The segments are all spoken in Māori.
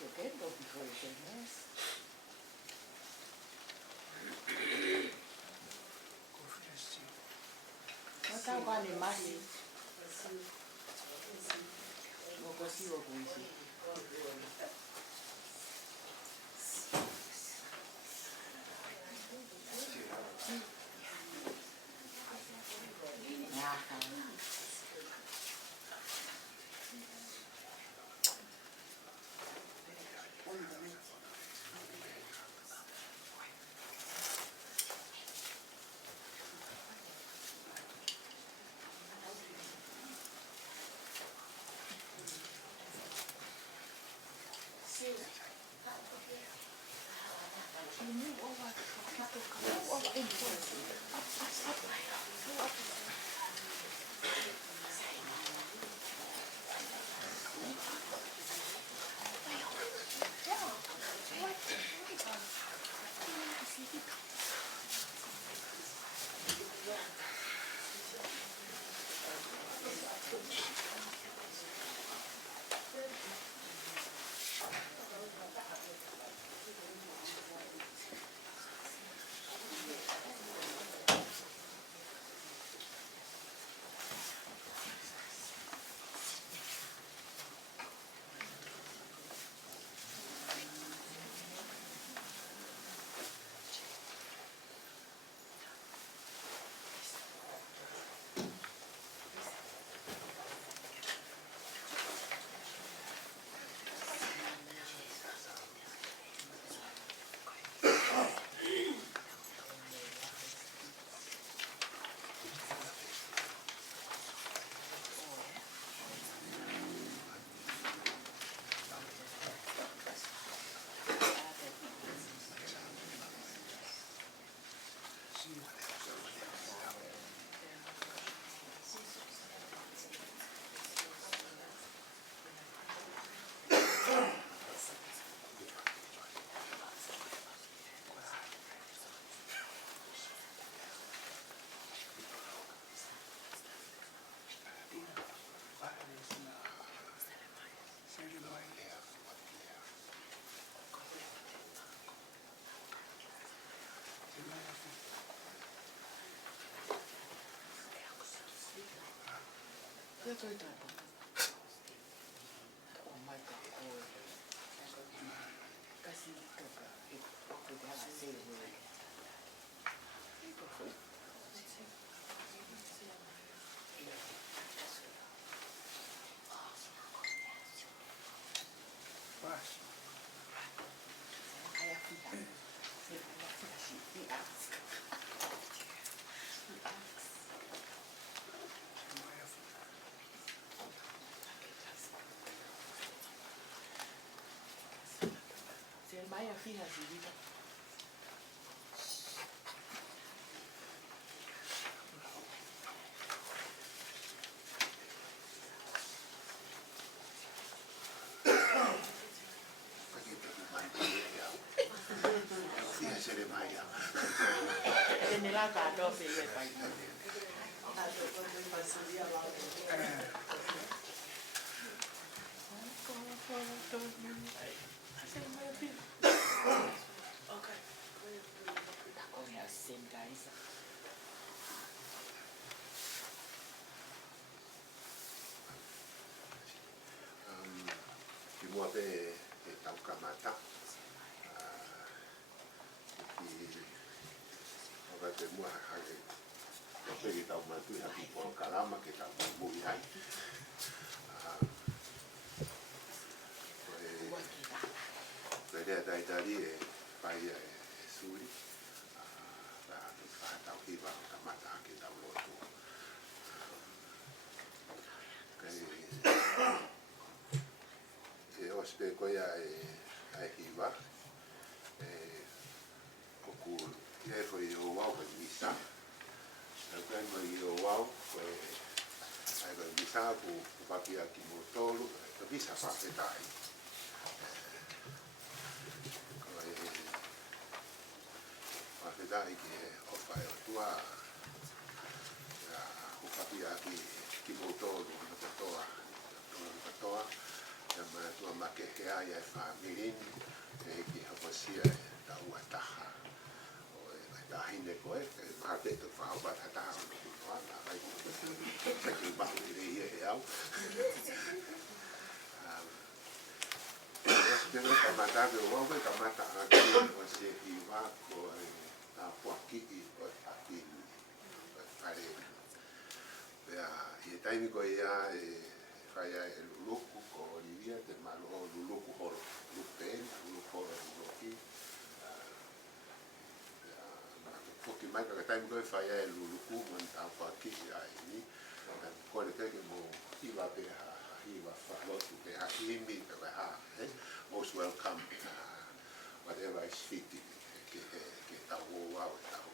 Giochetto di tennis. Ma tao qua ne masi. Mo così o così. Maya fina sivita. Tiene la cara se le va. Muove taukamata ke mua hake ke tau matu ya ki por kalama ke tau mu ai Pwede dai tadi pai suri tau ki ba kamata ke tau lotu ke ospe ko ya ai hiwa oku e foi o wau ko visa kan mo i o wau ko ai ko visa ku papi aki mo tolu ko visa fa petai ko petai ke o fai o tua ku papi aki ki mo tolu no toa sama tua makehea ia e whaamirini, e ki hapasia e taua taha. O e tahine koe, e mahate tu whahabata taha o nuku noa, nā rai ki mahu i reia e au. Pero kamata ke wawe kamata aki o se i wako e a puaki i o aki o pare. Pea i taimi ko ia e whaia e luluku ko Olivia te malo o luluku horo. Lupeni, luluku horo luluki. Fuki mai ka taimi ko e whaia e luluku man a puaki i a ini. Kore teke mo iwa pe ha iwa whalotu pe ha imi pe ha. Most welcome, whatever is fitting, que tau wau e tau.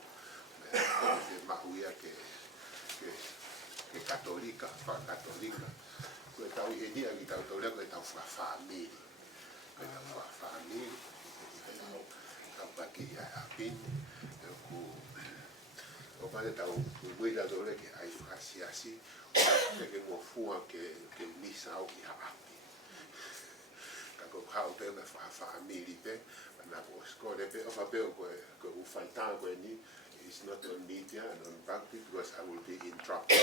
Me mahuia que católica, católica. Koe tau i enia ki tau tau lea koe tau whawhamiri. Koe tau whawhamiri, tau paki i a pini. O pane tau kuila tau lea ke aiu hasi, o ke mo fua ke misa au ki haapi. Ko hau pe me family pe na ko skole pe o pe ko ufalta ko ni is not on media and on practice because I will be in trouble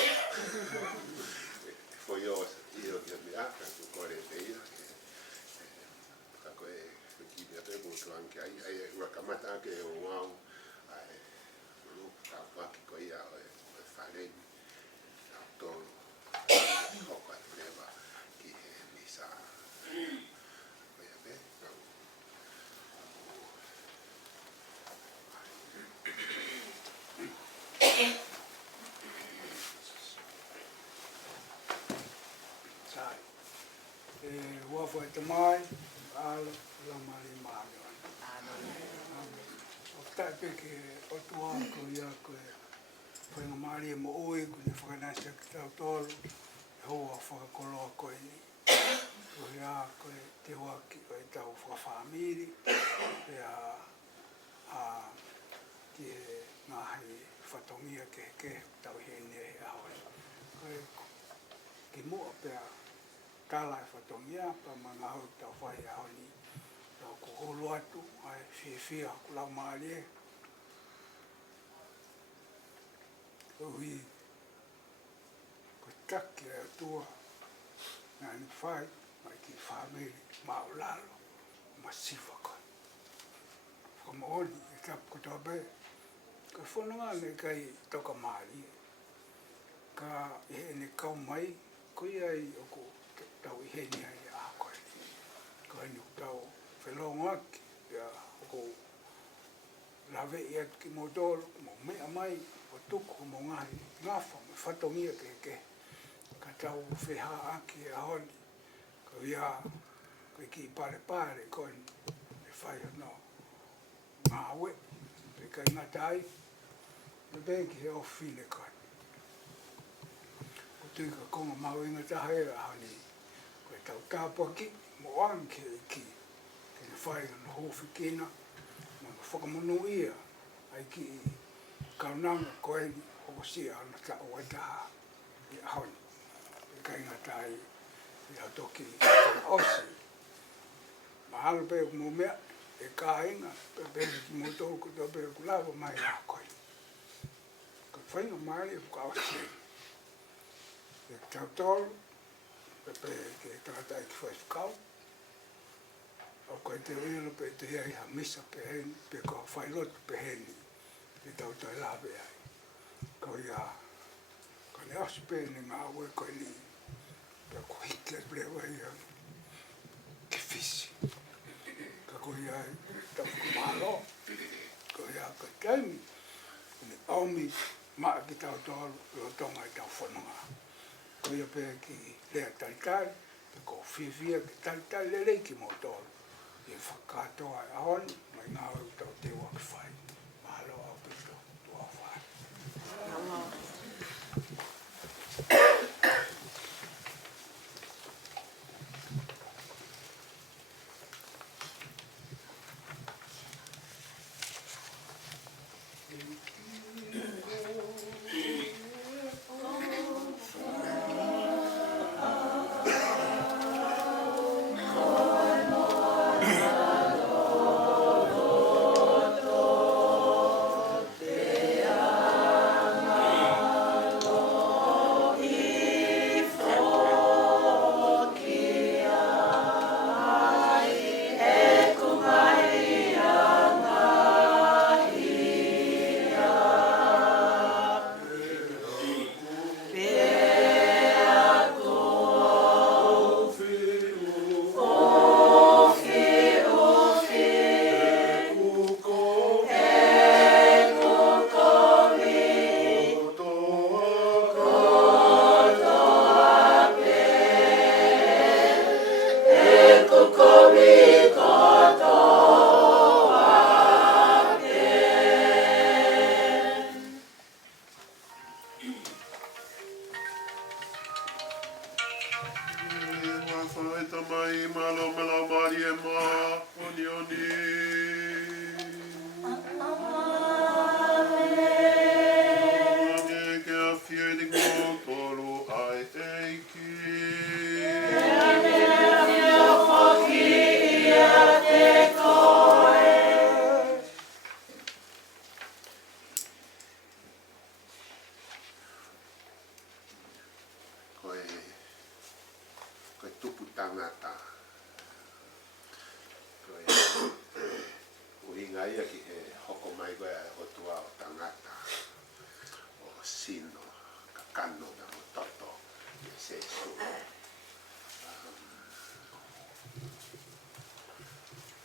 for yours io che mi ha ko kore pe io ka ko e ki be pe ko anche ai rakamata che o wow ai lu ka pa ko ia e fare to ko ka preva ki mi sa Wafo e te mai, ala, la mari mari. O tai peke o tua ko ia koe whainga mari e mo oi ko ne whakanasa ki tau tolu e hoa whakakoloa koe ni. Ko ia koe te hoa ki koe tau whakawhamiri e ki e ngahi whatongia ke tau hene e ahoi. Koe ki mua pea kala e whatongia pa mga hau tau whai ahoi ni. Tau ko holo atu ai whiwhia ku lau maari e. Ui, ko taki e atua ngā ni whai mai ki whamiri mao lalo ma siwa koe. Whamaoni e tapu ko tau be. Ka whanunga ne kai toka maari e. Ka e ne kau mai ko iai o ko tau i heni ai a koe. Ko heni o tau whelongo aki ia o ko lawe i atu ki motoro mo mea mai o tuku mo ngahi ngawha me whatongia ke. Ka tau wheha aki e ahoni. Ko ia koe ki pare ko heni e whai no ngāwe. Pe kai ngatai me bengi he ofine koe. Ko tui ka konga mau inga taha e ahoni. Koe tau tāpaki mo anke e ki. Kene whai no hofi kina. Ma whakamunu ia ai ki kaunanga ko heni o sia ana tau ai taha i ahoni. Pe kai ngatai i atoki osi. Ma alo pe mo mea e kāinga pe bengi ki motou ko tau pe ku lava mai a koe. Ko whainga maari e whakaosi. E tau tolu, pe ke tātai ki whai whakau. O koe te rilo pe te hea iha misa pe heni, pe ko whai lotu pe heni. Pe tau tai lawe ai. Ko ia, ko ne asu pe ni ngā ue koe ni. Pe ko hike plewa ia ki fisi. Ka ko ia tau kumalo. Ko ia ko taimi. Ni aumi maa ki tau tolu, lo tonga i tau whanunga. Ko ia pe ki lea taitai, pe ko whiwhia ki taitai lelei ki mo tolu. I whakatoa e ahoni, mai ngā au tau te waki whai. Mahalo au pito, tua whai. ki he hoko mai koe o tua o tangata o sino ka kano na mo toto e se su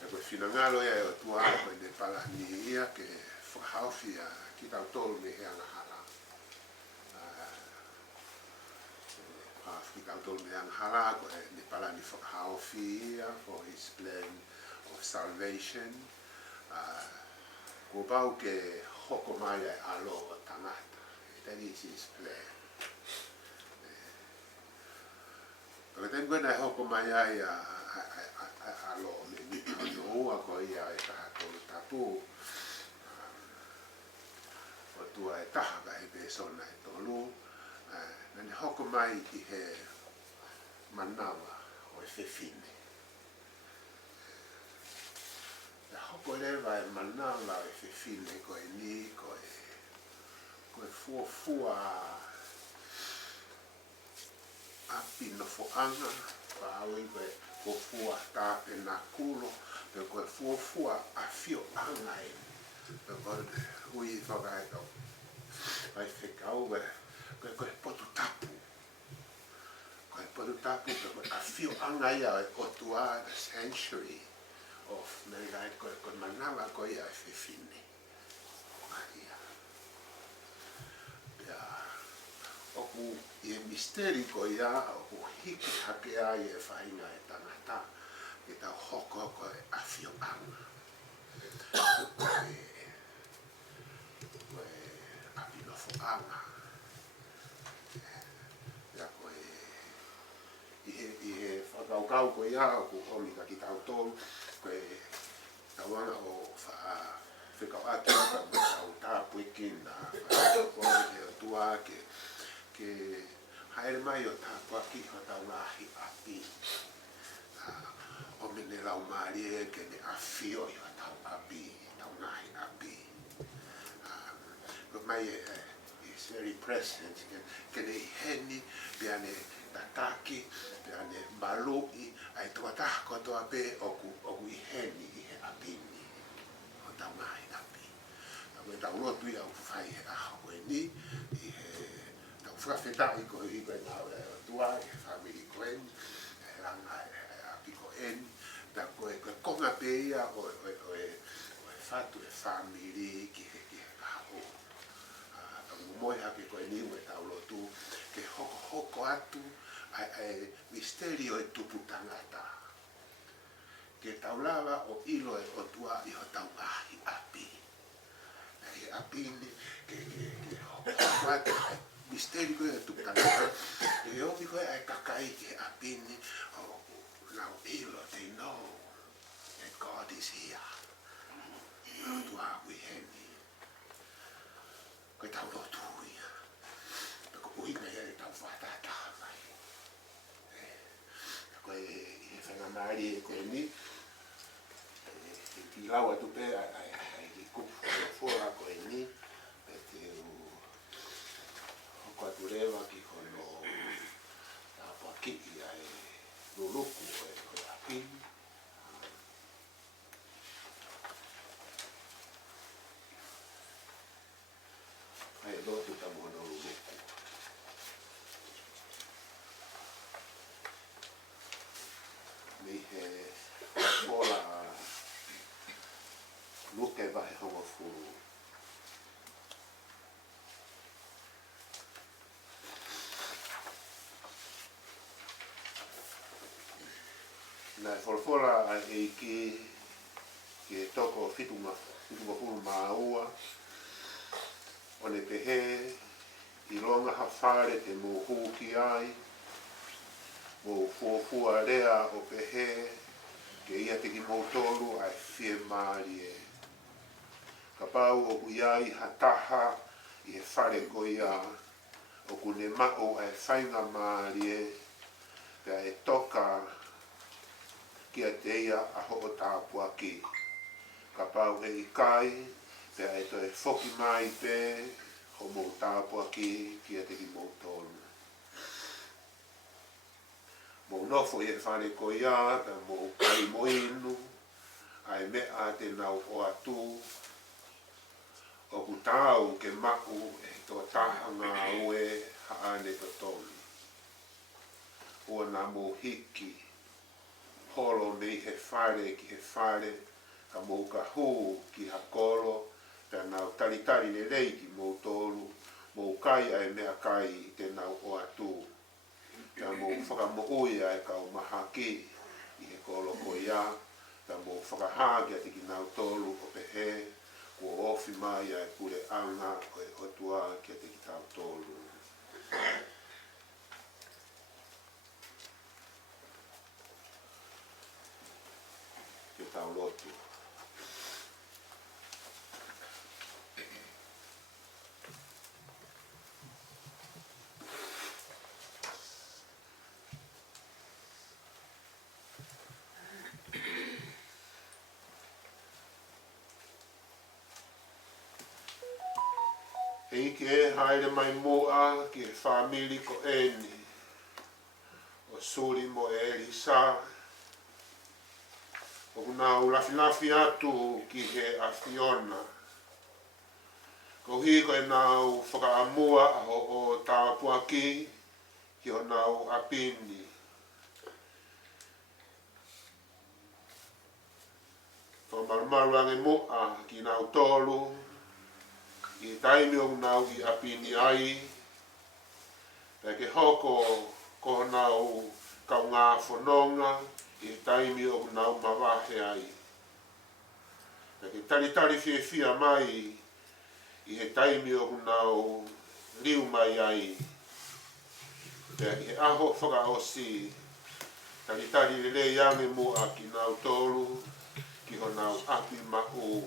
e koe finangalo e o tua koe ne pala ni ia ke whakahawhia ki tau tolu me he angahara ki tau tolu me angahara koe ne pala ni whakahawhia for his plan of salvation ko pau ke hoko mai ai alo o tangata. That is his plan. Pero tengo na hoko mai ai alo me ni no ko ia e ta ko tapu. O tua e taha ka he pesona e tolu. Na ni hoko mai ki he manawa o e fefine. Hoko lewa e mananga e whewhine koe ni, koe fuafua api no foanga, pāui koe fuafua tāpe nā kulo, pe koe fuafua a whio anga e. Pe koe hui whakaekau, ai whekau koe potu tapu. Koe potu tapu, pe koe a whio anga ia e otua the sanctuary. Of nai koe manawa koe ai whewhine. Pea, oku i e misteri koe ia, oku hiki hake ai e whainga e tangata, e tau hoko koe a whio anga. Koe apinofo anga. Pea koe, i he whakaukau koe ia, oku homika ki tau tolu, koe tawanga o whekau atu ka tau tāpui kina koe ke o tua ke haere mai o tāpua ki o tau lahi api o mene lau marie ke ne awhio i o tau api tau lahi api but mai is very present ke ne heni pia ne tataki pia ne malui ai tuataha kotoa pe oku i heni i he apini o tau ngai api. Tau e tau lotu i au whai he aho koe ni i he tau whakawhetai koe i koe ngā tua i he family koen e ranga e api koen ta koe konga pe ia o whatu e family ki he kaho. Tau moi hake koe ni ue tau lotu ke hoko atu ai misterio e tupu tangata. Ke taulawa o ilo e o tua i ho tau ahi api. Ke api ni, ke hoko atu misterio e tupu tangata. Ke omi koe ai kakai ke api ni, lau ilo, they know that God is here. Lau tua ui heni. Koe tau lotu ia. Ko uina ia e tau whatata mai. Koe i whanga maari e koe ni, ki laua tupe ai ki kupu fora koe ni, e te hoko atu rewa ki kono tāpua kiki ai luluku koe apini. Ai lotu tamono luluku. Mi he fola luke vahe hongo furu. Nai fola e ki toko fituma furu maua. O ne pehe i longa hawhare te mohuki ai. O fuafua rea o pehe ke ia te ki motolu ai whie maari e. Ka pau o kuiai hataha i he whare ko ia o kune mao ai whainga maari e pia e toka kia te ia a hoko tāpua ki. Ka pau he i kai pia e toi whoki mai pe ho mo tāpua ki kia te ki motolu. Mo nofo i e whare ko ia, pe mo kai mo inu, ai mea te nau o atu o ku tau ke maku e tō tahanga ue haane to tolu. Ua nā mō hiki holo nei he whare ki he whare ka mō ka hū ki ha kolo te nau taritari le rei ki mō tolu mō kai ai mea kai te nau o atu. Te mō whakamo uia e kau maha ki i he kolo ko ia te mō whakahāgia te ki nau tolu o pehe kua ofi mai ai kure anga o e otua kia te ki tau tolu. Ki tau lotu. E ike e haere mai moa ki e whamili ko eni. O suri mo e Elisa. O kuna ulafi atu ki he a Fiona. Ko hiko e nau whakaamua o tāpua ki o nau apini. Whamarumaru ange moa ki nau tolu. I taimi o nau i apini ai, pe ke hoko ko nau kau ngā whanonga, i taimi o nau mawahe ai. Pe ke taritari whia mai, i he taimi o nau liu mai ai. Pe ke aho whakaosi, taritari le rei ange mua ki nau tolu, ki ho nau api mahu,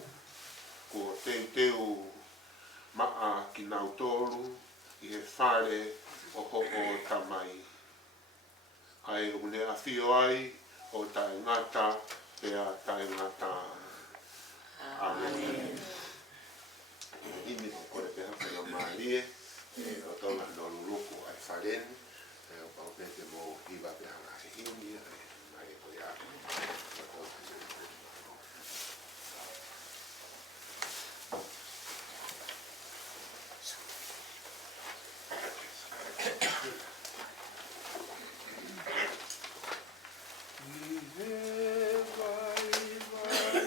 ko teuteu maa ki nau tolu i he whare o ho o tamai. Ai une a whio ai o tae ngata pea tae ngata. Amen. Imi o kore pea whena maalie, o tonga no luruku ai wharen, o pao pete mo hiwa pea ngā he hini, mai o ia. Vai, vai, vai,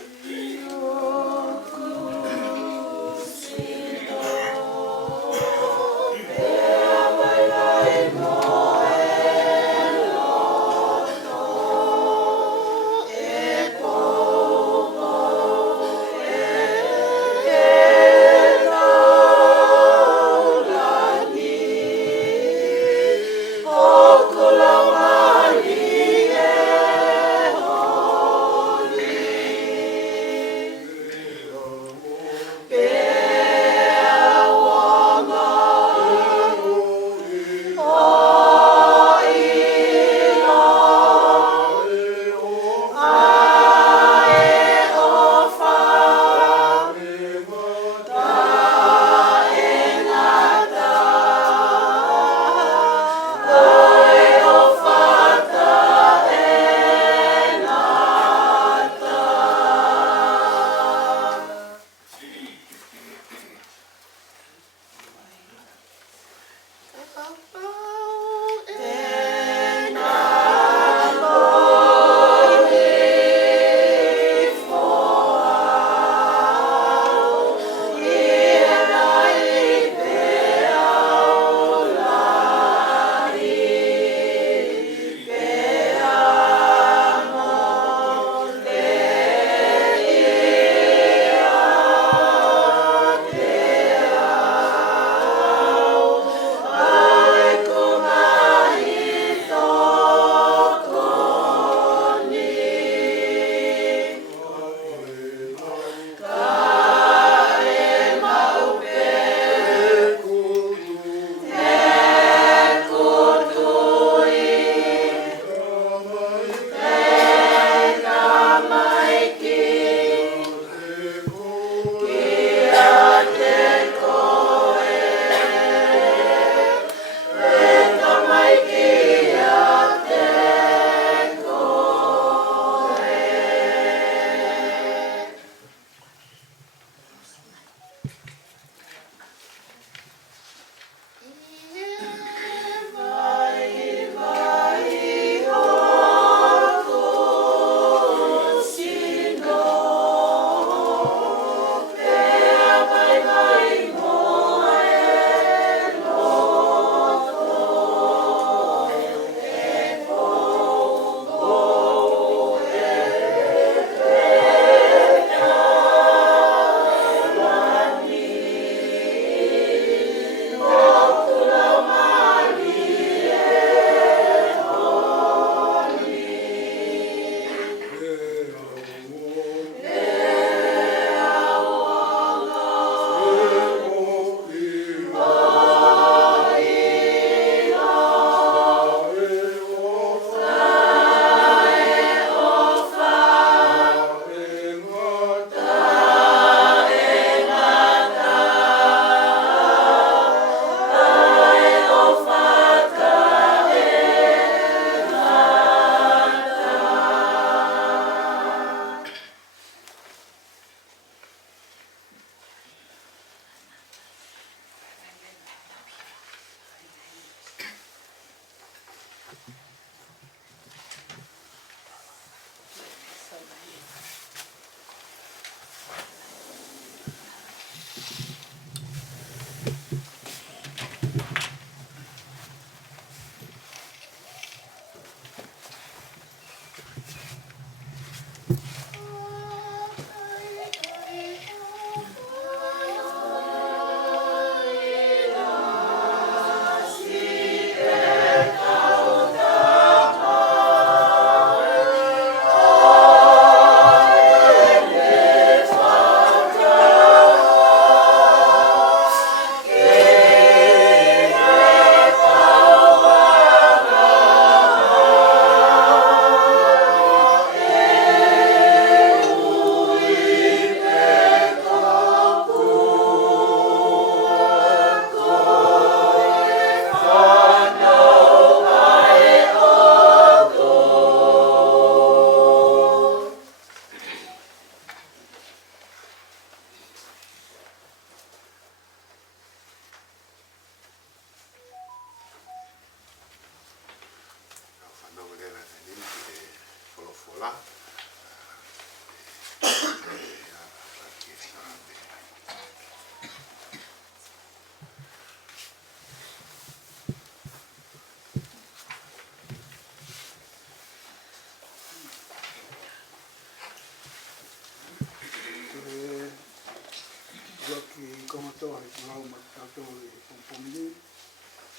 whakau matautou I Pumpumi,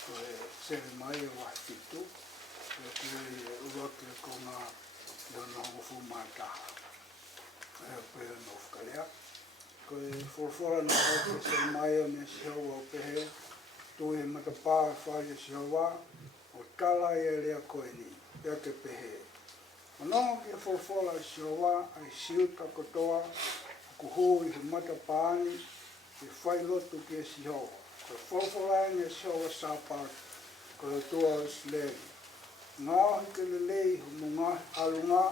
ko he sere mai o wahi fitu, e kire uroke ko ngā dona hongofu mātaha. E pēr no whakalea. Ko e whorwhora na hau sere mai o me si hau au pehe, tui he matapā whaia si hau wā, o tala e lea koe ni, pēr ke pehe. Anongo ki e whorwhora si hau wā, ai siuta kotoa, ku hui he matapāni, e whai lotu ki e si hau. Ko e whorwhora e si hau a sāpāt, ko e tua o sleri. Ngā ke lelei hu mo ngā alunga,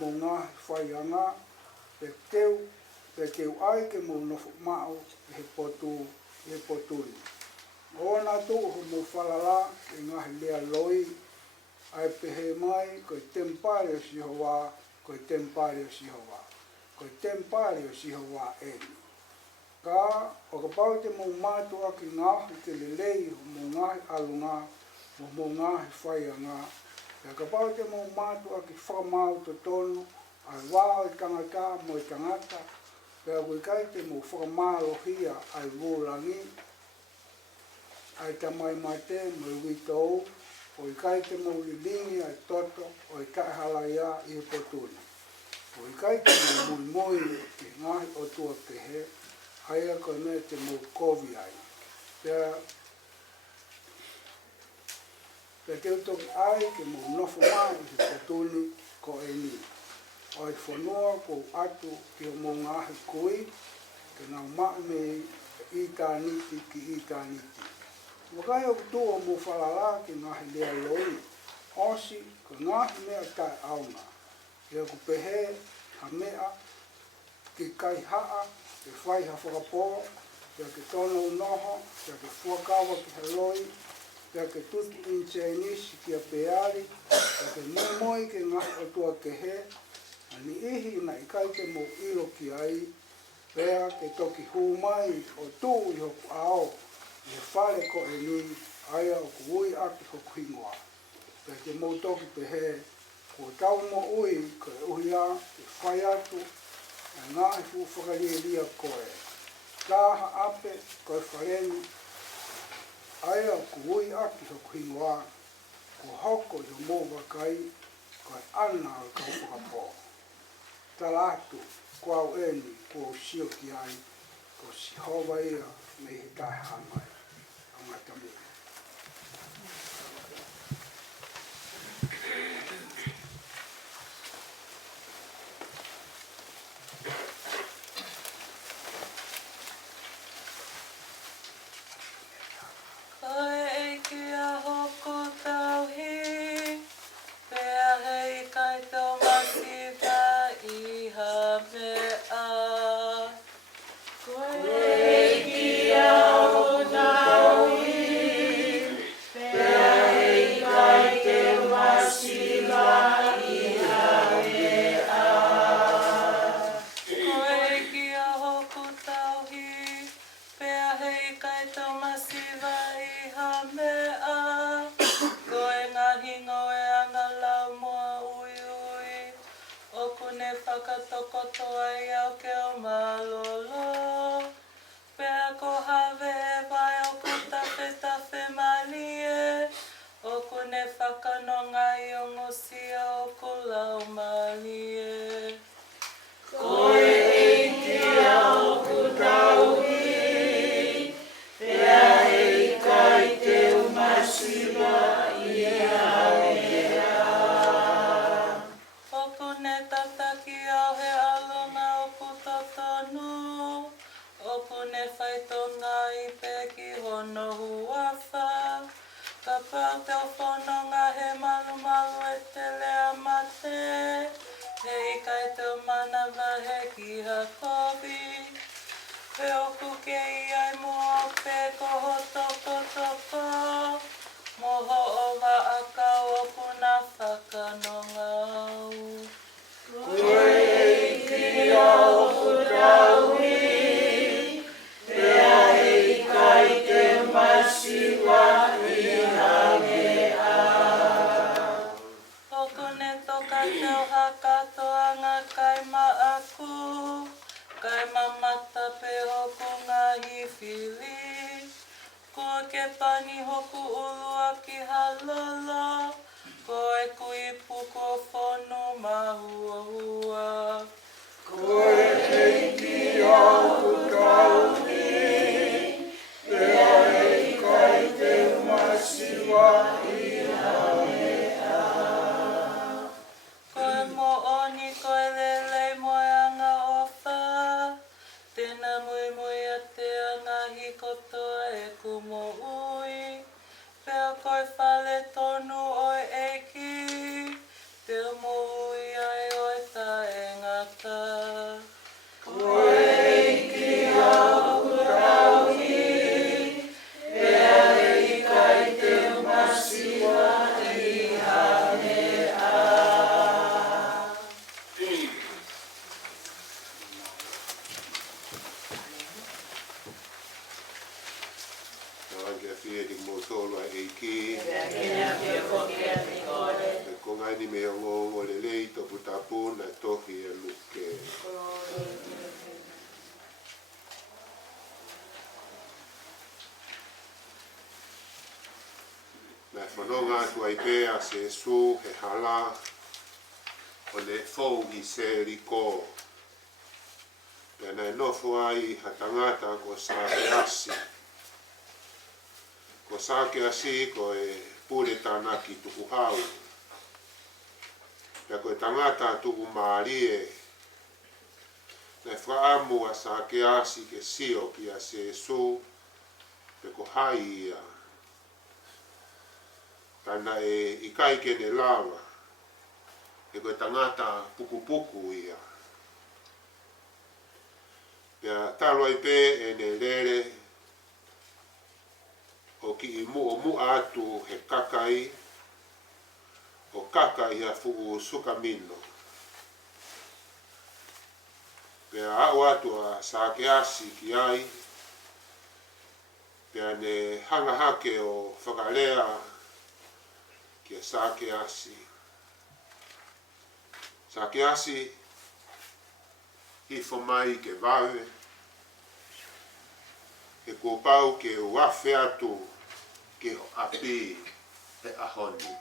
mo ngā whaianga, pe teu ai ke mo nofu mao he potuni. O nā tū hu mo whalala e ngā lea loi, ai pehe mai ko e tempare o si hoa, ko e tempare o si hoa. Ko e tempare o si hoa eni. Ka o ka pau te mo mātua ki ngā ke lelei hu mo ngā alunga, mo ngā whaianga. E ka pau te mo mātua ki whamau to tonu, ai wā I tangata mo I tangata, pēr koe kai te mo whakamālohia ai wōrangi, ai tamai mate mo I witou, o I kai te mo lilingi ai toto, o I kai halaia I potuni. O I kai te mo mui ki ngahi o tua pehe, aia koe me te mo kovi ai. Pēr te utoki ai ke mo nofu mai I potuni ko e ni. O I whanua ko atu ki o mo ngahi kui, ke nau maa me I tāniti ki I tāniti. Wakai o tu o mo whalala ki ngahi lea loi, osi ko ngahi mea tai auna. Lea ku pehe, ha mea, ki kai haa, ke whai ha whakapō, lea ke tono unoho, lea ke fuakawa ki haloi, lea ke tutu incenisi ki a peari, lea ke moi ke ngahi o tua ke he, ani ihi na I kai te mo ilo ki ai, pēr ke toki hūmai o tū I hoku ao, I whare ko e ni, aia o ku ui aki hoku hingoa. Pēr te mo toki pehe, ko tau mo ui, ko e uhi a, ke whai atu, e ngā I fu whakalia koe. Tāha ape, ko e whareni, aia o ku ui aki hoku hingoa, ko hoko I mo wakai, ko e ana o kau whakapō. Talatu, ko au eni, ko sio ki ai, ko si hova ia me he tae hangai. Angatami. Kai mamata pe hoku ngahi whiwhi pani hoku ulua ki halala. Ko e kui puko whonu mahua hua. Ko e teiki au tauni, pea e kai te masiwa i hanea. Ko e mo oni ko e lele moanga o wha. Tēnā mui mui a te angahi kotoa e kumo ui. Pea koe whale tonu oi eiki. Te mo ui ai oi ta e ngata. Ko e eiki au tauni, pea e kai te masiwa i hanea. Anche a fine di motolo e chi con anime o le leito putapuna tohi e luke. Na whanonga tu ai pēa se su he hala o le fou i se riko. Pēna e nofo ai ha tangata ko sa ke asi. Ko sake asi ko e pure tanaki tuku hau. Pea ko e tangata tuku maarie. Na e whaamu a sake asi ke sio ki a se su. Pe ko hai ia. Tana e ikai ke ne lava. E ko e tangata puku puku ia. Pea talo ai pe e ne lere. O ki i o mu atu he kakai, o kakai a fuku suka mino. Pea au atu a sake asi ki ai, pea ne hanga hake o whakalea ki a sake asi. Sake asi, hifo mai ke vawe, e ko pau ke wafe atu ke o api e ahoni.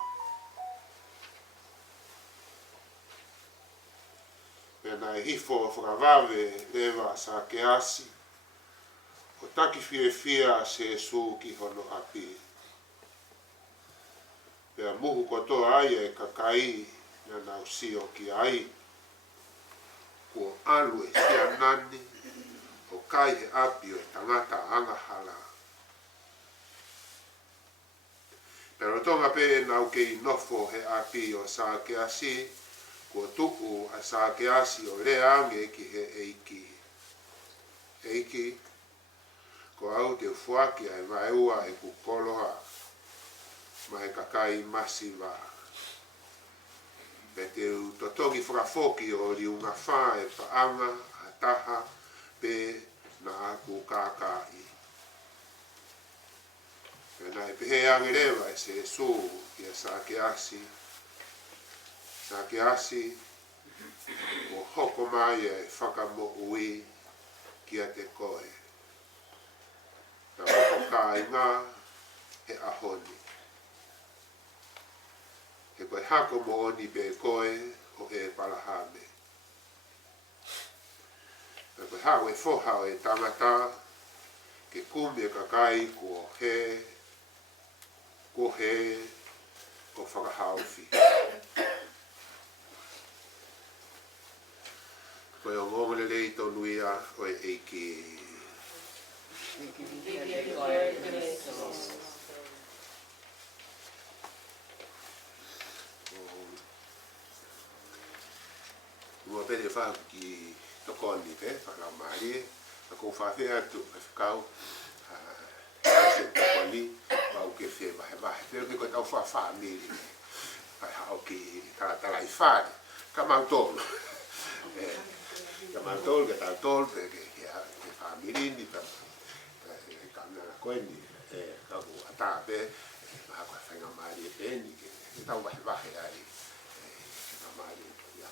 Pena e hifo whakawawe lewa sa ke asi, o taki fie fia se su ki hono api. Pea muhu kotoa ai e kakai na nausio ki ai, ko alu e sia nani, o kai he api o tangata anga hala. Pero tonga pe nau ke inofo he api o sake asi, ko tuku a sake asi o le ange ki he eiki. Eiki, ko au te fuaki ai vaiua e kukoloha, ma he kakai masiva. Pe te totongi whakafoki o riunga wha e paanga, a taha, pe na aku kakai. Pena e pehe angerewa e se su ki a sake asi. Sake asi o hoko mai e whakamo ui ki a te koe. Na hoko kai ngā he ahoni. He koe hako mo oni pe koe o e palahame. Na koe hao e foha o e tangata ke kumi e kakai ko he o whakahauwhi. Koe o ngongole lei tonu ia o e eiki. Mua pere whaku ki tokoni pe, whakamari, a kou whawhea atu e whakau, se tokoni, wau ke whe wahe, pero ke koe tau whamiri, ai hao ki taratala I whare, ka mau tolu. Ka mau tolu, ke tau tolu, ke whamiri ni, ka mnana koe ni, ka ku atape, maha koe whenga maari e peni, ke tau wahe ai, ke maari e kia.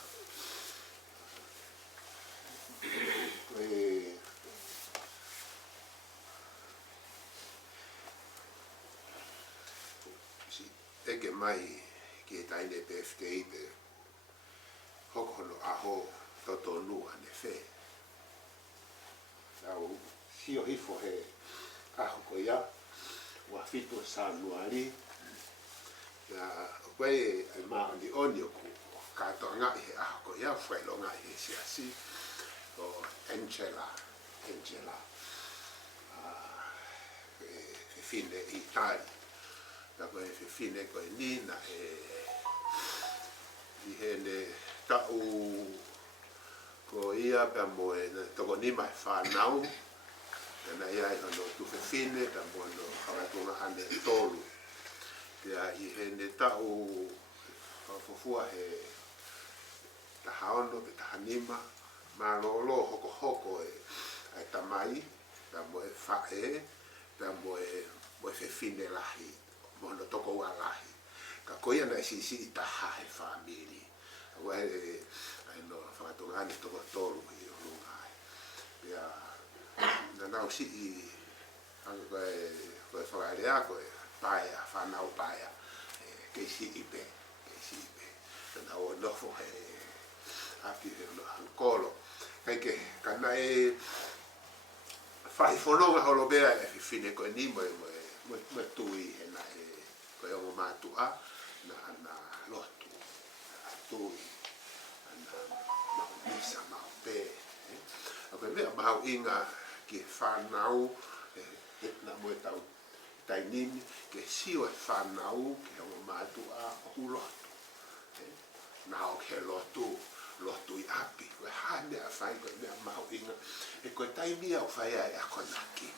eke mai ki e taine PFTI te hoko hono aho toto nua ne whē. Tau sio hifo he aho ko ia, ua whito sa nuari, na koe ai maa ni oni o ku katoa ngai he aho ko ia, whaelo ngai he siasi, o Angela. Fine i tari. Na koe fine koe nina i hene tau ko ia pia moe na toko nima e whanau. Na ia i hono tu fine pia moe no whakatunga ane tolu. Pia i hene tau kawhofua he tahaono pe tahanima ma lolo hoko hoko e tamai pia moe whae pia moe fine lahi mono toko ua lahi ka koia na sisi i taha he whamiri ua e no whakatunga ane toko tolu i o lunga pia na nau si i koe whakaarea koe paia whanau paia kei si i pe na nau o nofo he api he no hankolo kaike kana whai whanonga holo bea e fine koe ni moe tui he na koe ongo mātua na ana lotu tui ana maunisa mau pē a koe mea mau inga ki whanau na moe tau tainini ke sio e whanau ki ongo mātua o lotu nao ke lotu i api, koe hane a whai koe mea mau inga, e koe taimia o whai ai ako naki.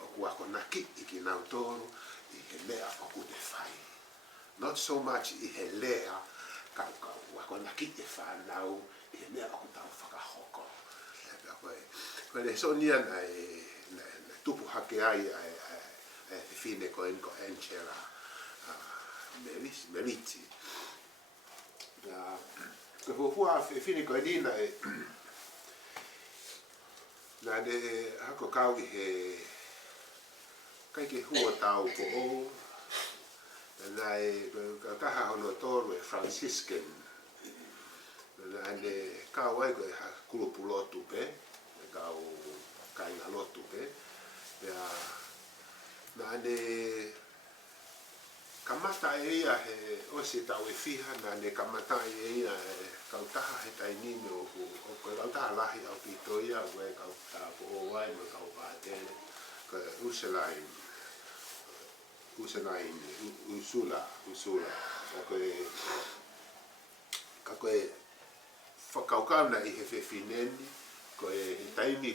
O ku ako naki i ki nau tōru, i he mea oku te whai. Not so much i he lea, kau ako naki e whanau, i he mea oku tau whakahoko. Koe le sonia na tupu hake ai e whine koe ko Angela Meriti. Koe fuafua whine koe nina na ne hako kau i he kaike hua tau ko o na ka taha hono tōru e Franciscan na ne kau ai koe kulupu lotu pe kau kainga lotu pe na ne kamata e ia he ose tau e whiha na ne kamata e ia kau taha he tainini o koe kau taha lahi au pito ia koe kau taha po o wai mo kau pātene koe usula ka koe whakaukau na i he whewhineni koe taimi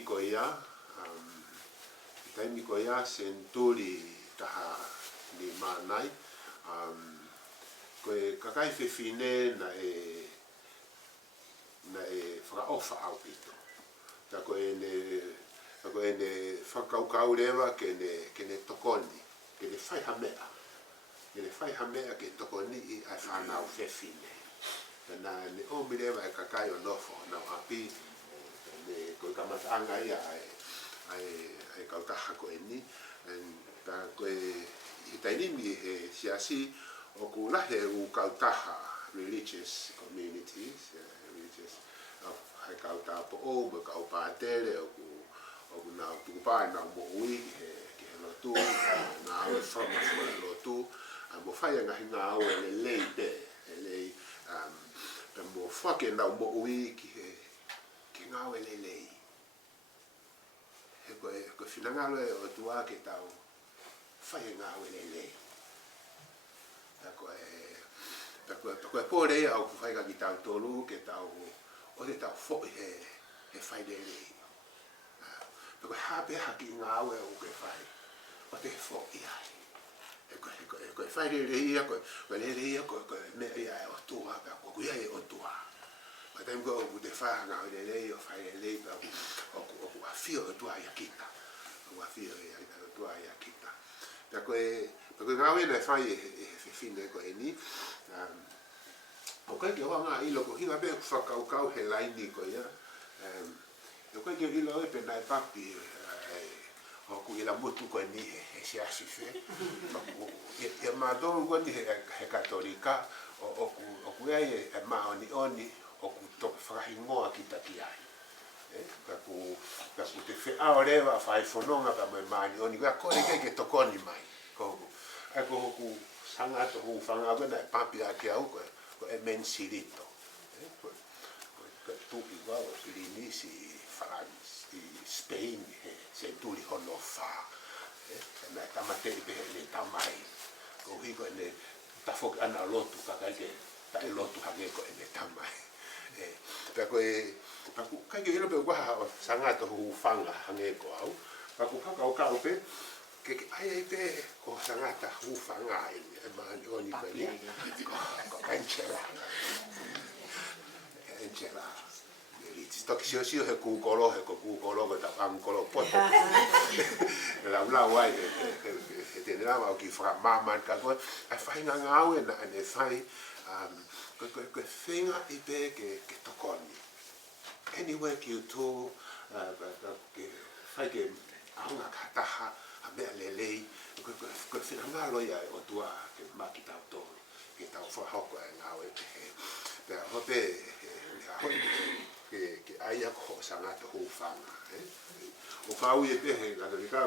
ko ia senturi taha ni mānai koe kakai whewhine na whakaofa au pito. Ta koe ne whakaukau rewa ke ne tokoni, ke ne whaihamea. Ke ne whaihamea ke tokoni i ai whanau whewhine. Na ne omi rewa e kakai o nofo na api koe kamataanga ia ai kautaha koe ni. Ta koe i tainimi he siasi o ku lahe u kautaha religious communities, hai kautaha po o, mo kau pātere o ku nā tupāi nā mo ui ki he lotu, nā aue whama fua lotu, mo whai ngahi ngā aue le lei pe, mo whake nā mo ui ki ngā aue le lei. He koe whinangalo e o tua ke tau whai ngā aue le lei. Koe pōre au ku whaiga ki tau tolu ke tau o te tau whoi he whai le lei. Koe hape haki ngā aue o ke whai o te whoi ai. Koe whai le lei koe le lei koe mea ia e o tua, koe ia e o tua. Koe taim koe o ku te whai ngā le lei o whai le lei o ku awhio o tua ia kita. O awhio o tua ia kita. Koe ngā wena e whai e whine koe ni. O koe ke hoa ngā ilo ko hinga pe whakaukau he laini koe ia. O koe ke ilo e pe nai papi o ku ila mutu ko ni he se asife e ma do ko ni he katolika o ku e ma oni o ku to frahingoa ki takiai ku te fe aoreva fai fononga pa me mani oni ko ke tokoni mai ko ku sanga to hu fanga bena papi aki au ko e mensirito ko tu igual l'inisi France di Spain se tu li honofa na tamate be le tamai ko hi ko ne ta fok ana lotu ka ke ta lotu ha ko ne tamai ta ko ka ke ilo pe wa sanga to hu fanga hange ko au ka ka pe que ai pe ko sangata hu fanga e ma oni pe ni ko canchera sto che si he ku kolo ko ta am kolo poto la wai te nela ma ki fra mama ka ko a fai nga ngau e na ne fai ko finga i pe que tokoni anywhere que tu que fai que aunga kataha a me lelei ko fina ngalo ya o tua que makita to que ta fo hoko ngau e pe hope que haya cosa ngato ho fanga o fau e pe he na de ka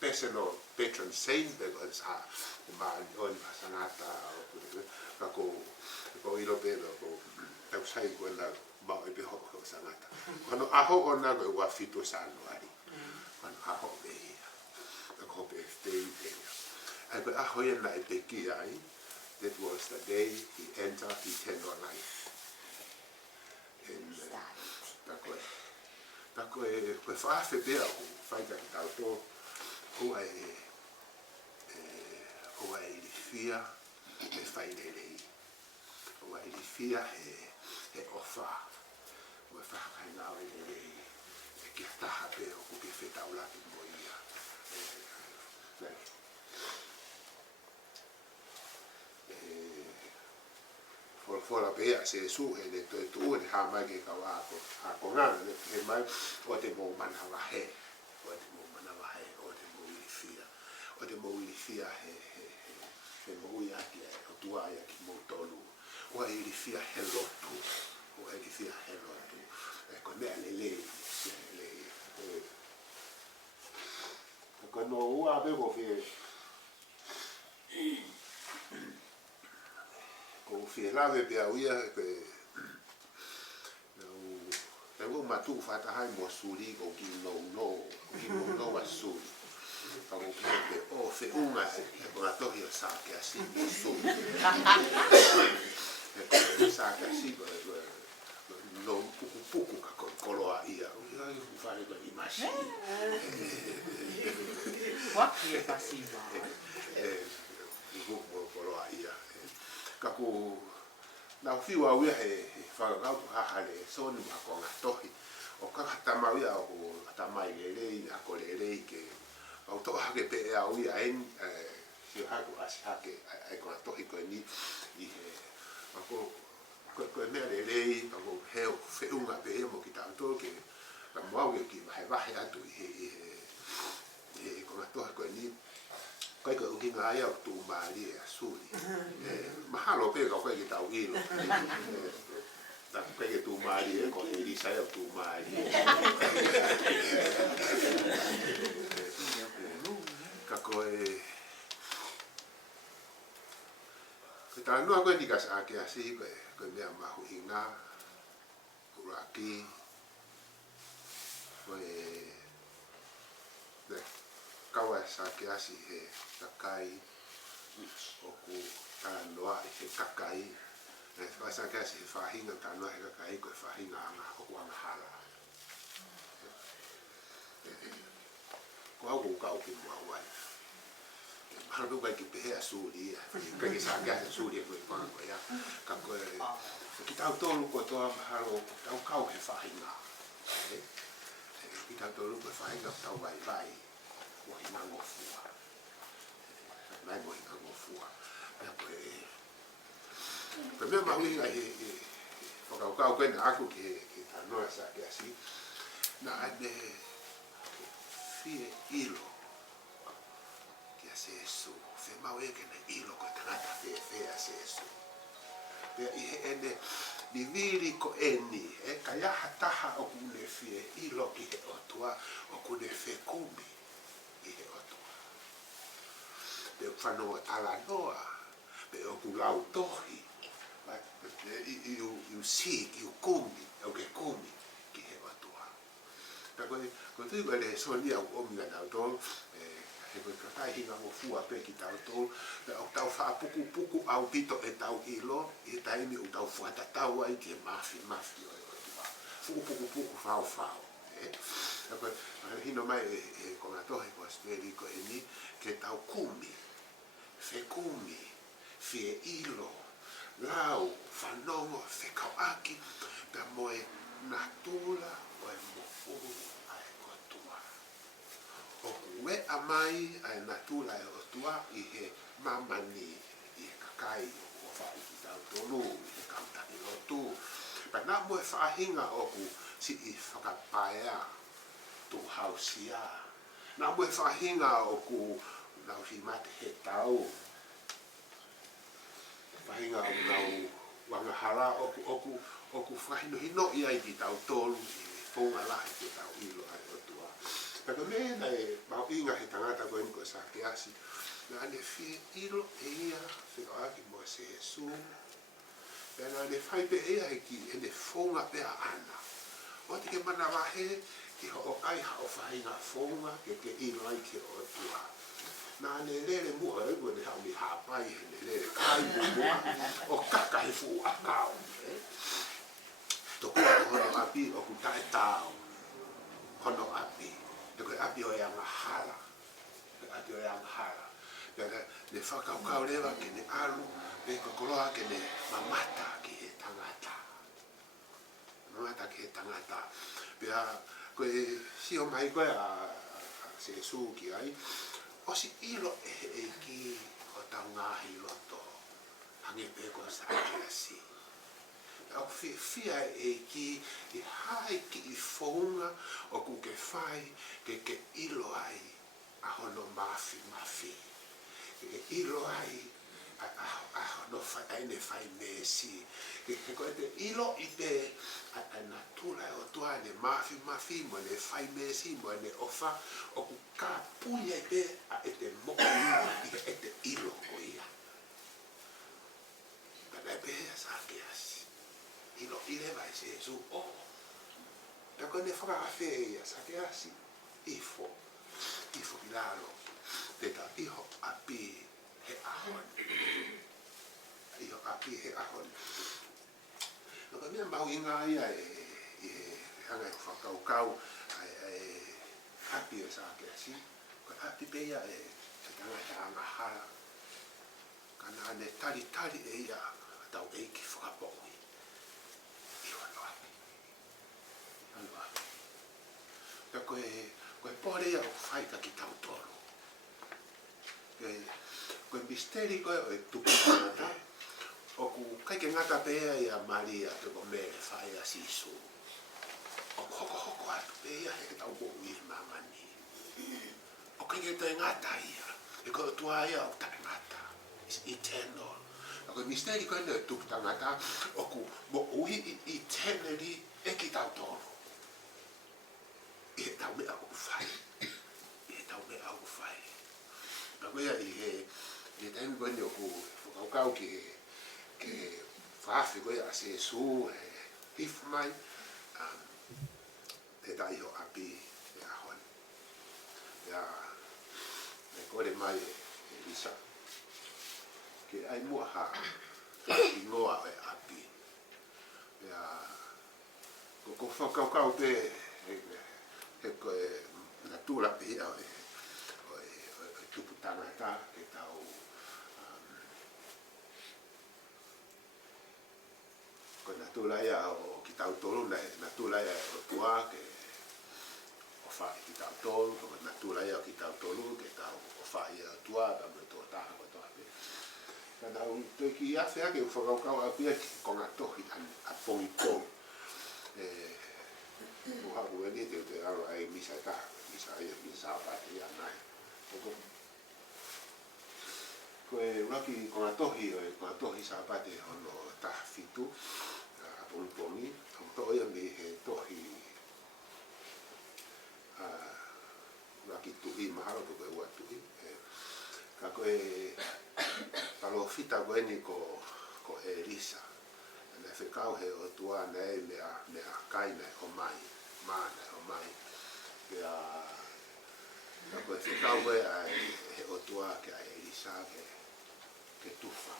personal patron saint de sa ma on sanata ko ilo pe ko ta sai quella ma e pe ho sanata quando aho ona go wa fito sanuari quando aho be ko pe stay ai pe aho ya na pe ki ai that was the day he entered eternal life and tako e fa fe be o fai ka ta to o ai fia e fai lei o ai fia e ofa o fa ka na o lei e ki ta pe o ki fe ta ula ki moia for la pea se su e de tu e ha mai ke ka wa ko nga e mai o te mo mana wa he o te mo mana wa he o te mo i fia he mo ia ki o tu ai ki mo tolu o ai li fia he lotu e ko ne le ko no ua be ko fi la ve bia uia pe no matu fata hai mo suri o ki no wa suri pa mo pe o fe una ko la tohi sa ke asi mo suri sa ke asi no puku ka koloa ia uia u fare ko imashi What ye pasiva mo koloa ia kaku na fiwa wi he fa ga ha le so ni ma ko tohi o ka tama wi o tama ile a ko le ke o to ha ke pe a wi en si ha ko as ha ke ai ko tohi ko ni i he ko me le ko he o fe unga pe mo ki tanto ke la mo wi ki va atu ko tohi ko ni kai ko uki nga ia tu mali asuli mahalo pe ko kai ta uilo ta kai tu mali ko ili sai tu mali ka ko ta no ko ni ka sa ke asi ko me ma hu inga uraki ko Kawasaki asi he kakai o ku tanoa he kakai e Kawasaki asi he whahinga tanoa he kakai ko e whahinga anga o ku anga hala ko au ku kau ki mua wai mahalo pe kai ki pehe a suri kai ki saki asi suri ko e whango ia ka ko e ki tau tolu ko toa mahalo tau kau he whahinga ki tau tolu ko e whahinga tau vai vai o hinango fua mai mo hinango fua pe me ma wi ai o ka ko na aku ke ta no sa ke asi na de fie ilo kia se su fe mau e ke ne ilo ko tangata fe a se su pe I ene ni viri ko eni ka ya taha o kune fie ilo ki he otua o kune fe kumi I he otua pe whanoa tala noa pe o ku lau tohi you seek you kumi o ke kumi ki he otua pe ko tui ko le sonia o mi na tol he ko kai hinga mo fua pe ki tau tol o tau fa puku au pito e tau ilo I taimi o tau fua tau ai ki mafi o puku fao ko hino mai ko na tohi ko steli ko eni ke tau kumi fe kumi fie ilo lau whanongo fe kauaki pe moe natula o e mo ai kotua o kue amai ai natula e otua I he mamani I he kakai o whai ki tau tonu I he kautani o tu pa na moe whahinga o ku si I whakapaea tu hausia na moe whahinga o ku nau si mate he tau whahinga o nau wangahara o ku whahino hino I ai ki tau tolu I whonga lahi ki tau ilo ai o tua Pero mena e mau inga he tangata ko inko sa ke asi na ane fie ilo e ia whiko aki mo se Jesu e na ane whaipe ea e ki ene whonga pea ana o te ke mana wahe ki ho o ai hao whahinga whonga ke ilo ai ke o tua na ane lere mua e ua ne hao mi hapai he lere kai mua o kaka he fu akau tokua hono api o ku tae tau hono api Ko api o yang hala. Api o yang hala. Ne whakaukau rewa ke ne alu, me kokoroa ke ne mamata ki he tangata. Mamata ki he tangata. Pea koe sio mai koe a se su ki ai, o si ilo e ki o tau ngahi loto. Hange pe ko sa kiasi. Au fia e ki I hai ki I whaunga o ku ke whai ke ilo ai a hono mafi ke ilo ai a hono whai whai mesi ke koe te ilo I te a natula o tua ne mafi mo ne whai mesi mo ne ofa o ku ka puia I pe a e te mo I e te ilo o ia pana e pe sa ke asi ilo ile vai se Jesu o da quando fa fe ia sa che asi ifo bilalo teta iho api he ahon no ka mia mau inga ia e hanga fa kau ai api sa che asi ko api pe ia e tanga hala kana ne tali e ia tau e ki fa po koe pore ia o whaika ki tau tolu. Koe misteri koe o e tupu tangata, o ku kaike ngata pea ia Maria te ko mere whai a sisu. O hoko atu pea he tau ko uir mamani. O kaike te ngata ia, e koe tua ia o tae ngata. It's eternal. Koe misteri koe ne tupu tangata, o ku mo ui eternally e ki tau tolu. I tau me au whai. Na koea I taimi koe ni o ku whakaukau ke whaafi koe a se su hifu mai te tai ho api e ahon. Me kore mai e isa. Ke ai mua ha I ngoa e api. Ko whakaukau pe he koe na tūra pia o tupu tangata ke tau koe na tūra ia o ki tau tolu na tūra ia o tua ke o wha ki tau tolu koe na tūra ia o ki tau tolu ke tau o wha ia o tua ka me tō taha koe toa pe ka nau toi ki ia whea ke whakaukau a pia ki konga tohi a pongi tolu Muha kueni te aro ai misa ta misa ai misa laki ko tohi sa pate ono tahfitu pongi to ia me he tohi laki tu I mahalo to ko tu ka ko palo fita ko ni ko Elisa na fe kau he o tua nei me a kai nei o mai ya na ko fe kau he o tua ke Elisa ke tufa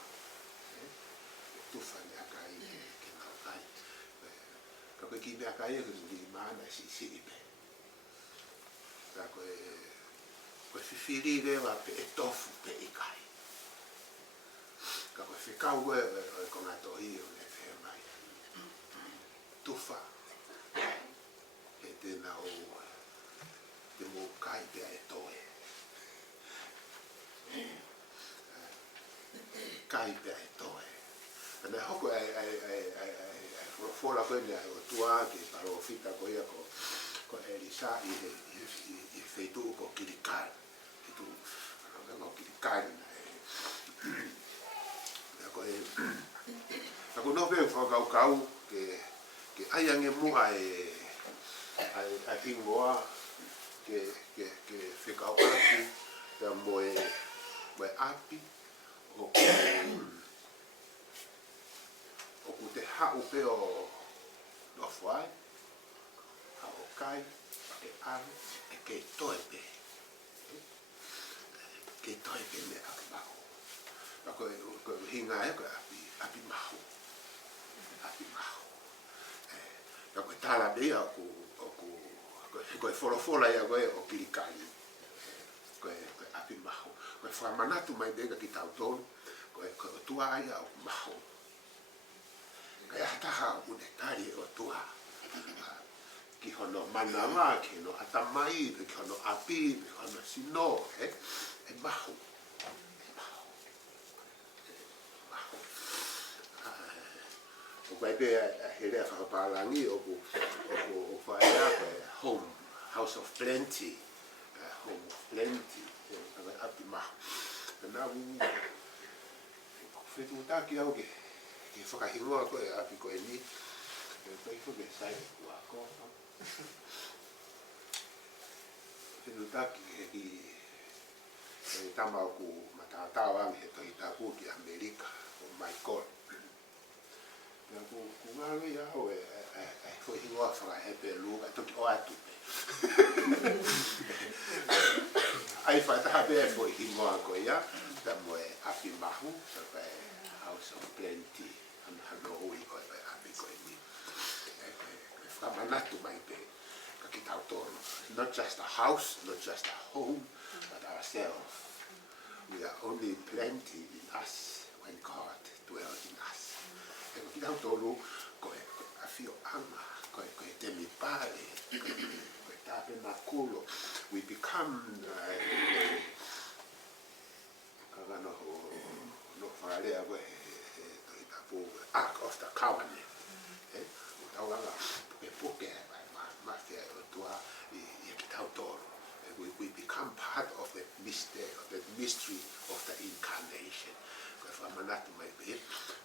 ne a kai ke na kai ka ko ki me a kai ke ni mana si be ka ko fifiri le va pe tofu pe I kai ka ko fe kau ko na to I o le fe mai tufa e te na o te mo kai pe e toe kai pe e toe ana hoko fola ko ne o tua ke paro fita ko ia ko Elisa I feito ko kilikal itu ana ko kilikal ako no ve fa kau ke ai ange mo ai pingoa ke fe kau api te mo api o ku te ha o pe o no fai ha o kai ke an ke toe pe me akbao ko hinga ko api mahu ko tala be ko folofola ia ko kilikali ko api mahu ko fa manatu mai dega ki tauton ko tua ia o mahu kaya taha une tari o tua ki hono manama ki no atamai ki hono api ki hono sino e mahu o vai be hele fa palangi o fa ia home house of plenty api mahu na fetu taki au ke whakahingoa koe api koe ni koe whuke sai kua ko fetu taki he tamau ku matatau angi he tohi taku ki Amerika o my God ku ngaro ia o whahingoa whakahepe luga toki o atu pe ai whaitaha pe whahingoa koe ia ta moe api mahu sa pe house of plenty hano ui koe api koe ni whamanatu mai pe ka ki tau tono not just a house, not just a home but ourselves we are only plenty in us when God dwells in us e ki tau tono koe awhio anga koe te mi pare koe tape makulo we become kagano no wharea koe Ark of the Covenant. Utawanga puke mafia tua I kitau toro. We become part of the mystery of the incarnation. Kwa manatu mai be,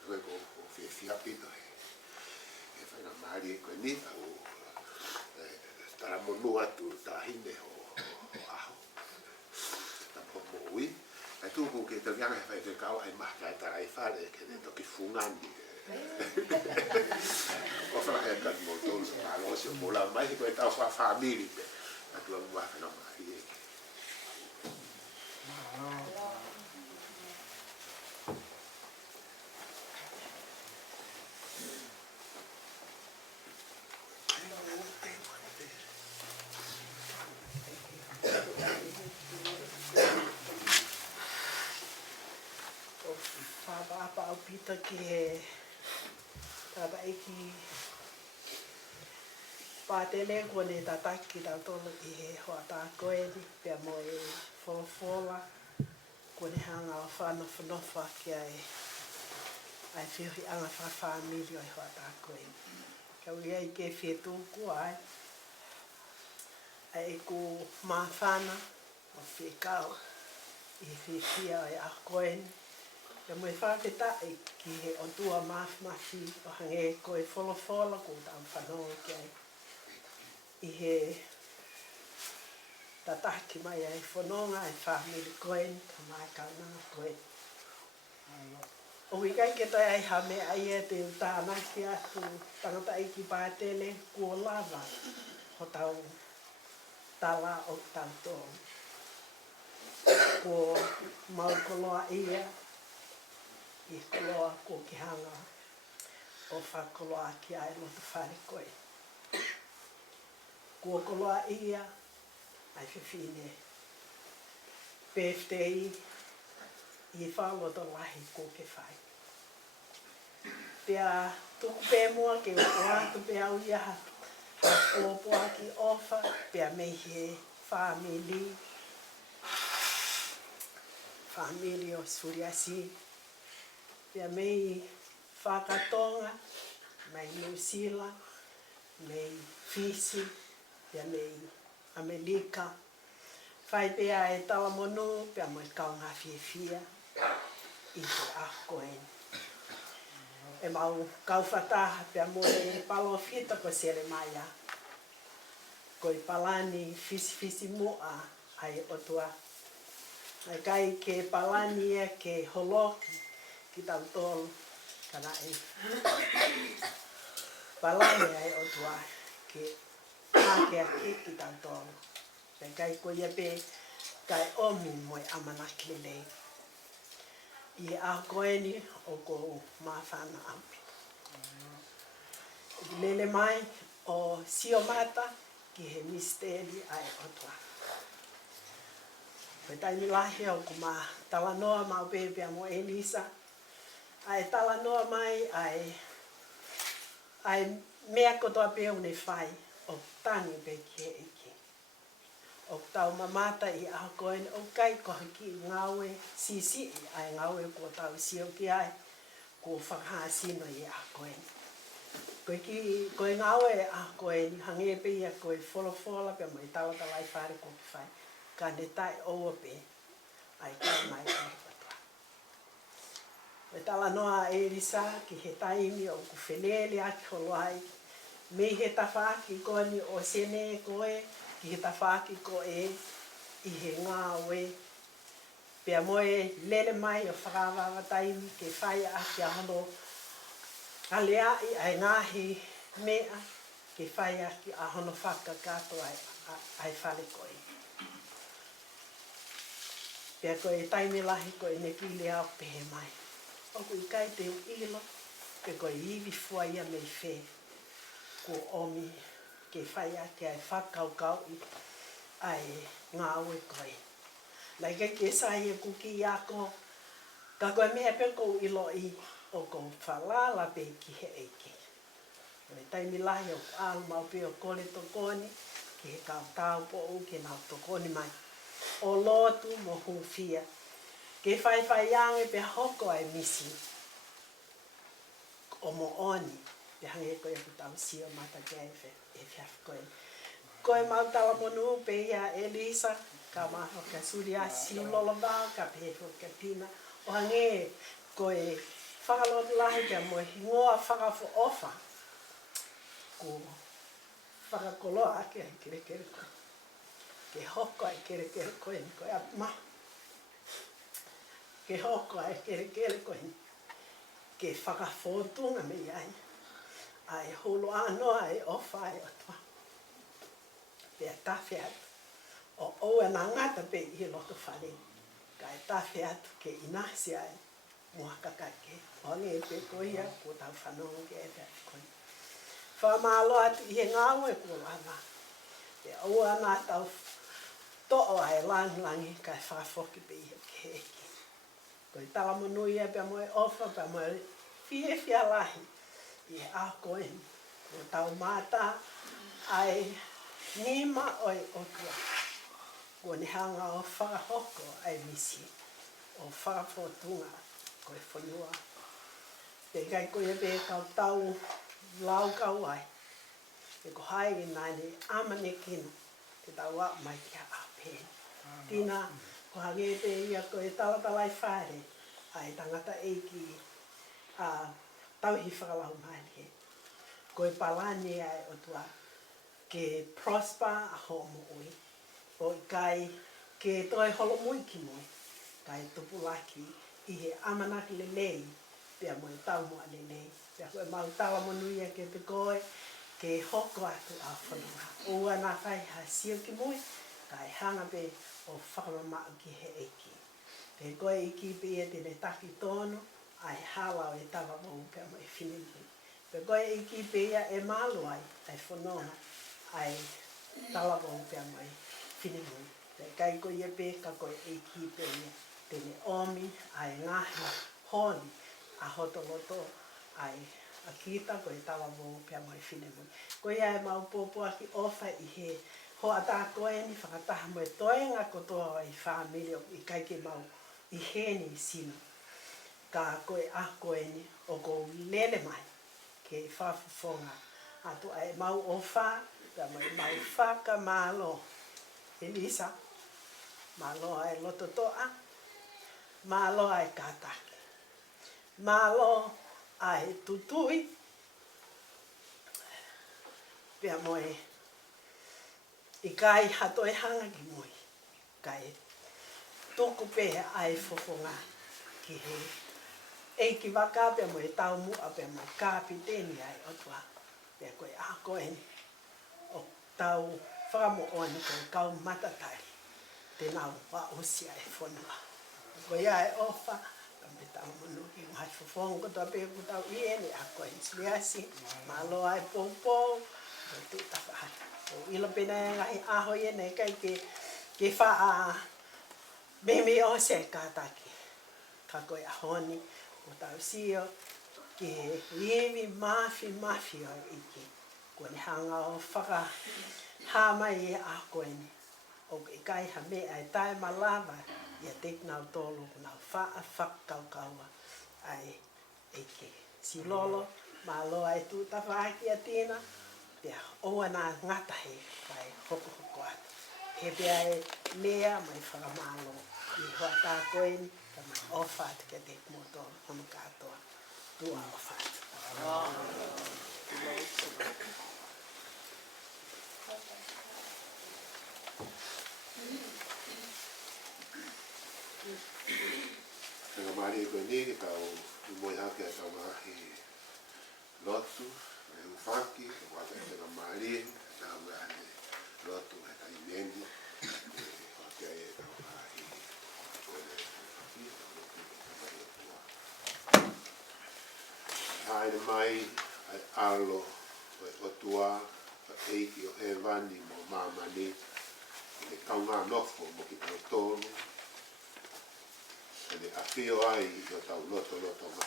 ko fia pito e fa na mari ko ni au tara monua tu tahine o aho. Ta pomoi ai tu ko ke te yang fa te kau ai mahka ta ai fa de ke to ki fungandi o fa ha ka mo to sa lo se mo la mai ko ta fa family pe a tu wa fa na mai pita ki he tata iki pātene kone tataki tau tolo I he hoa tā koeni pia mo e wholofola kone hanga o whanofa ki ai whihi anga whawhamiri o i hoa tā koeni. Kau ia I ke whetūku ai e ku mawhana o whekau I whiwhia o I a koeni Pea moe whāpetai ki he o tua mafi o hange koe wholofola ko tau whanau ki ai. I he tataki mai ai whanonga e whamiri koen ka mai kaunanga koen. O wikai ke tai ai hame ai e te utānaki atu tangata iki pātele kua lava ho tau tala o tau tō. Ko mau koloa ia I koloa ko ki hanga o whakoloa ki ai loto whare koe. Ko koloa ia ai whiwhine birthday I whaloto lahi ko ke whai. Pea tuku pē mua ke o atu pē au iaha o poa ki ofa pea mei he family o Suriasi. Pea mei whakatonga, mei New Zealand, mei Fiji, pea mei Amerika. Whai pea e talamonu, pea mo kaunga whiawhia I te akoen. E mau kauwhataha pea mo e palo whita ko sere maia. Ko I palani fisi mua ai o tua. Ai kai ke palani e ke holoki ki tau tolu kana e. Palani ai o tua ke hake ake ki tau tolu. Pea kai ko ia pe kai omi moe amanaki lelei. I a koeni o ko mawhana ampi. Lele mai o siomata ki he misteri ai o tua. Pea taimi lahi o ko ma talanoa ma o pepea mo Elisa. Ai talanoa mai ai mea kotoa pe une whai o tangi pe ki he eke. O tau mamata I a koen o kai ko haki ngawe sisi ai ngawe ko tau sio ki ai ko whakahasino I a koen. Koe ngawe a koen hange pe ia koe wholofola pe mo I tawatalai whare ko ki whai. Ka ne tai oa pe ai kai mai ai patoa. E tala noa Elisa ki he taimi o ku whenele aki holoai. Me he tawhaki koni o sene koe ki he tawhaki ko I he ngawe. Pea moe lele mai o whakawawa taimi ke whai aki ahono aleai ai ngahi mea ke whai aki ahono whakakato ai whale koe. Pea koe taimi lahi koe ne pile au pehe mai. O kui kai te ilo pe koe iwi fua ia mei whe. Ko omi ke whai aki ai whakaukau ai ngāwe koe. Lai ke sai e kuki I ako, ka koe mea pe kou ilo I o kou whalala pe ki he eke. Koe taimi lahi o alu mau pe o kore tokoni, ki he kau tau po u ke nau tokoni mai. O lotu mo hufia, ke whai ange pe hoko ai misi. O mo oni, pe hange koe ku tau sio mata ke e whiaf koe. Koe mau tala monu pe ia Elisa, ka maho ka Suriasi ulolobao, ka peho ka Tina. O hange koe whakalot lahi ka mo hingoa whakafo ofa. Ko whakakoloa ake ai kere koe. Ke hoko ai kere koe ni koe apma. Ke hoko ai kere koe ni. Ke whakafotunga me ai. Ai holo anoa ai ofa ai otua. Pea tawhi atu. O oua nā ngata pe I loto whare. Ka e tawhi atu ke inasi ai. Muhakakake. O nge pe koia ko tau whanonga ke e pia koe. Whamalo atu I he ngāwe ko lava. Pea oua nā tau to'o ai langi ka e whafoki pe I ke eke. Koe talamonu ia pia moe ofa pia moe whia lahi. I a koen. Ko tau mata ai nima oi otua. Ko ni hanga o whakahoko ai misi. O whakafotunga koe whanua. Pe kai koe pe kau tau lau kau ai. E ko haere nane amane kina. Te tau a mai kia a pen. Tina ko hange pe ia koe talatalai whare. ai tangata eiki tauhi whakalau mai he. Koe palani ai o tua ke prosper a ho mo oi. O i kai ke toi holo mui ki moi. Kai tupulaki i he amanaki lelei pia mo i tau mua lelei. Pia koe mau tawa monuia ke te koe ke hoko atu a whanua. Ua nā kai ha sio ki moi. Kai hanga pe o whakamamau ki he eiki. Te koe i ki pe e tene taki tono, ai halau e tawa mou pia mo e whinimu. Te koe i ki pe e malu ai whanona, ai tawa mou pia mo e whinimu. Te kai koe e pe ka koe i ki pe e tene omi, ai ngahi honi a hotoloto, ai a kita koe tawa mou pia mo e whinimu. Koe ai mau pōpua ki ofa i he ho ata koe ni whakataha mo e toenga kotoa i whamiri i kai ke mau i heni sino. Ka koe a koe ni o ko lele mai ke whafufonga. Atu ai mau o wha, ka mai mau whaka malo. Elisa, malo ai loto toa, malo ai kataki. Malo ai tutui, pia moe i kai hato e hanga ki moi. Kai toko pe ai fofonga ki he. E ki waka pia mo e tau mua pia mo kāpi tēni ai o tua. Pia koe a koe ni o tau whakamo oani koe kau matatari. Te nau wa osia e whanua. Koe ai ofa, ka me tau monu i ngai fofonga ko tua pia kutau i ene a koe ni sliasi. Malo ai poupou, koe tu tawhai. O ilo pina e ngahi aho i ene kai ke wha mimi o se kātaki. Ka koe a honi, o tau sio, ke iwi mafi o iki. Koe ni hanga o whaka hāmai e a koe ni. O i kai ha me ai tae malawa, ia tek nau tolu, nau wha whakaukaua ai iki. Si lolo, malo ai tu tawhaki a tina, pia oua nā ngata he, kai hoko atu. He pia e lea mai whakamalo i hoa tā koe ni, ka mai ofat ke te moto hono katoa. Tua ofat. Nga maari e koe ni, ke tau moi hake a tau mahi lotu, e uwhaki, ke waka e nga maari, tau mahi lotu e kai mendi, hake e tau mahi haere mai, ai alo, o tua, eiki o he vani mo mamani, e kaunga nofo mo ki tau tolu, e a whio ai i o tau loto ngā.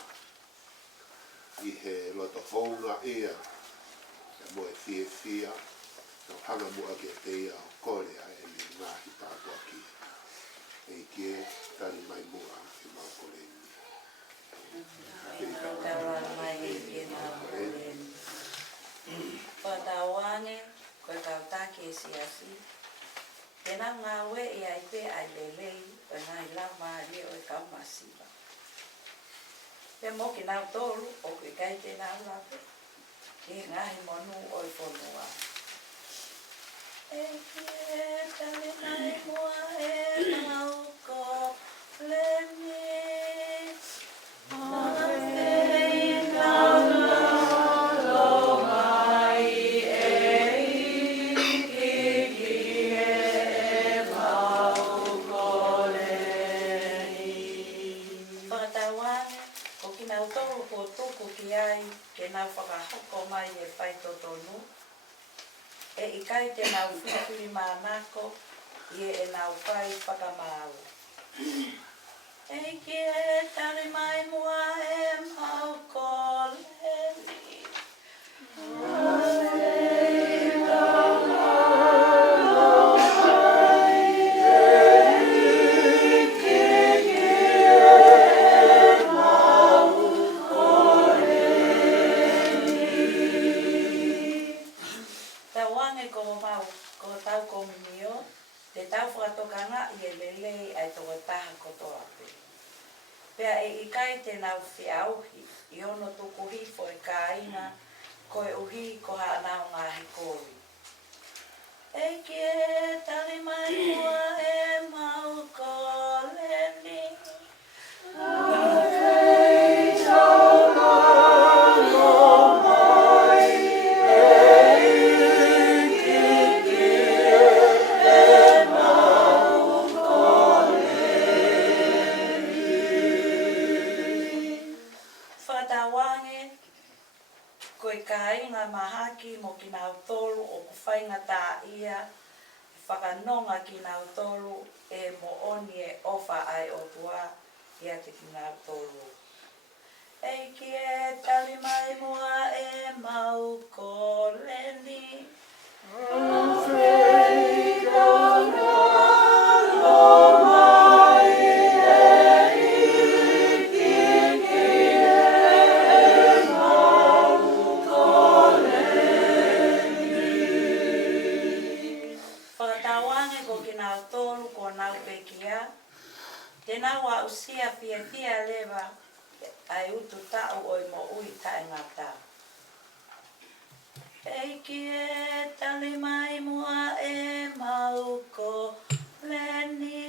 I he loto whaunga ea, e mo e whia, tau hanga mua ki te ia o kore a e ni ngāhi tātua ki. E kie, tari mai mua e mau kore ni. Tawa mai e ke nā kore. Whatawange, koe kautake e siasi. Tēnā ngā we e ai pe ai lelei, o ngai la maari o e kaumasiwa. Pe mo ki nau tolu, o ke kai tēnā lape, ki ngahi monu o e whanua. E kie tane mai mua e mau ko leni. Nau whakahoko mai e whai totonu. E i kai te nau whiwhi mānako, i e nau whai whakamau. E ki e tari mai mua e mau koleni. Pea I kai tēnā whiauhi, I ono tuku hifo I kāinga, koe uhi ko hānau ngāhi kōwi. Eki e tali mai mua e mau ko leni. Koe kāinga mahaki mo ki nā tolu o ku whainga tā ia, whakanonga ki nā tolu e mo oni e ofa ai o tua ia te ki nā tolu. Eiki e tali mai mua e mau ko leni. Tēnā wā usia fia lewa ai utu tau o I mo ui tae ngata. Eiki e tali mai mua e mau ko leni.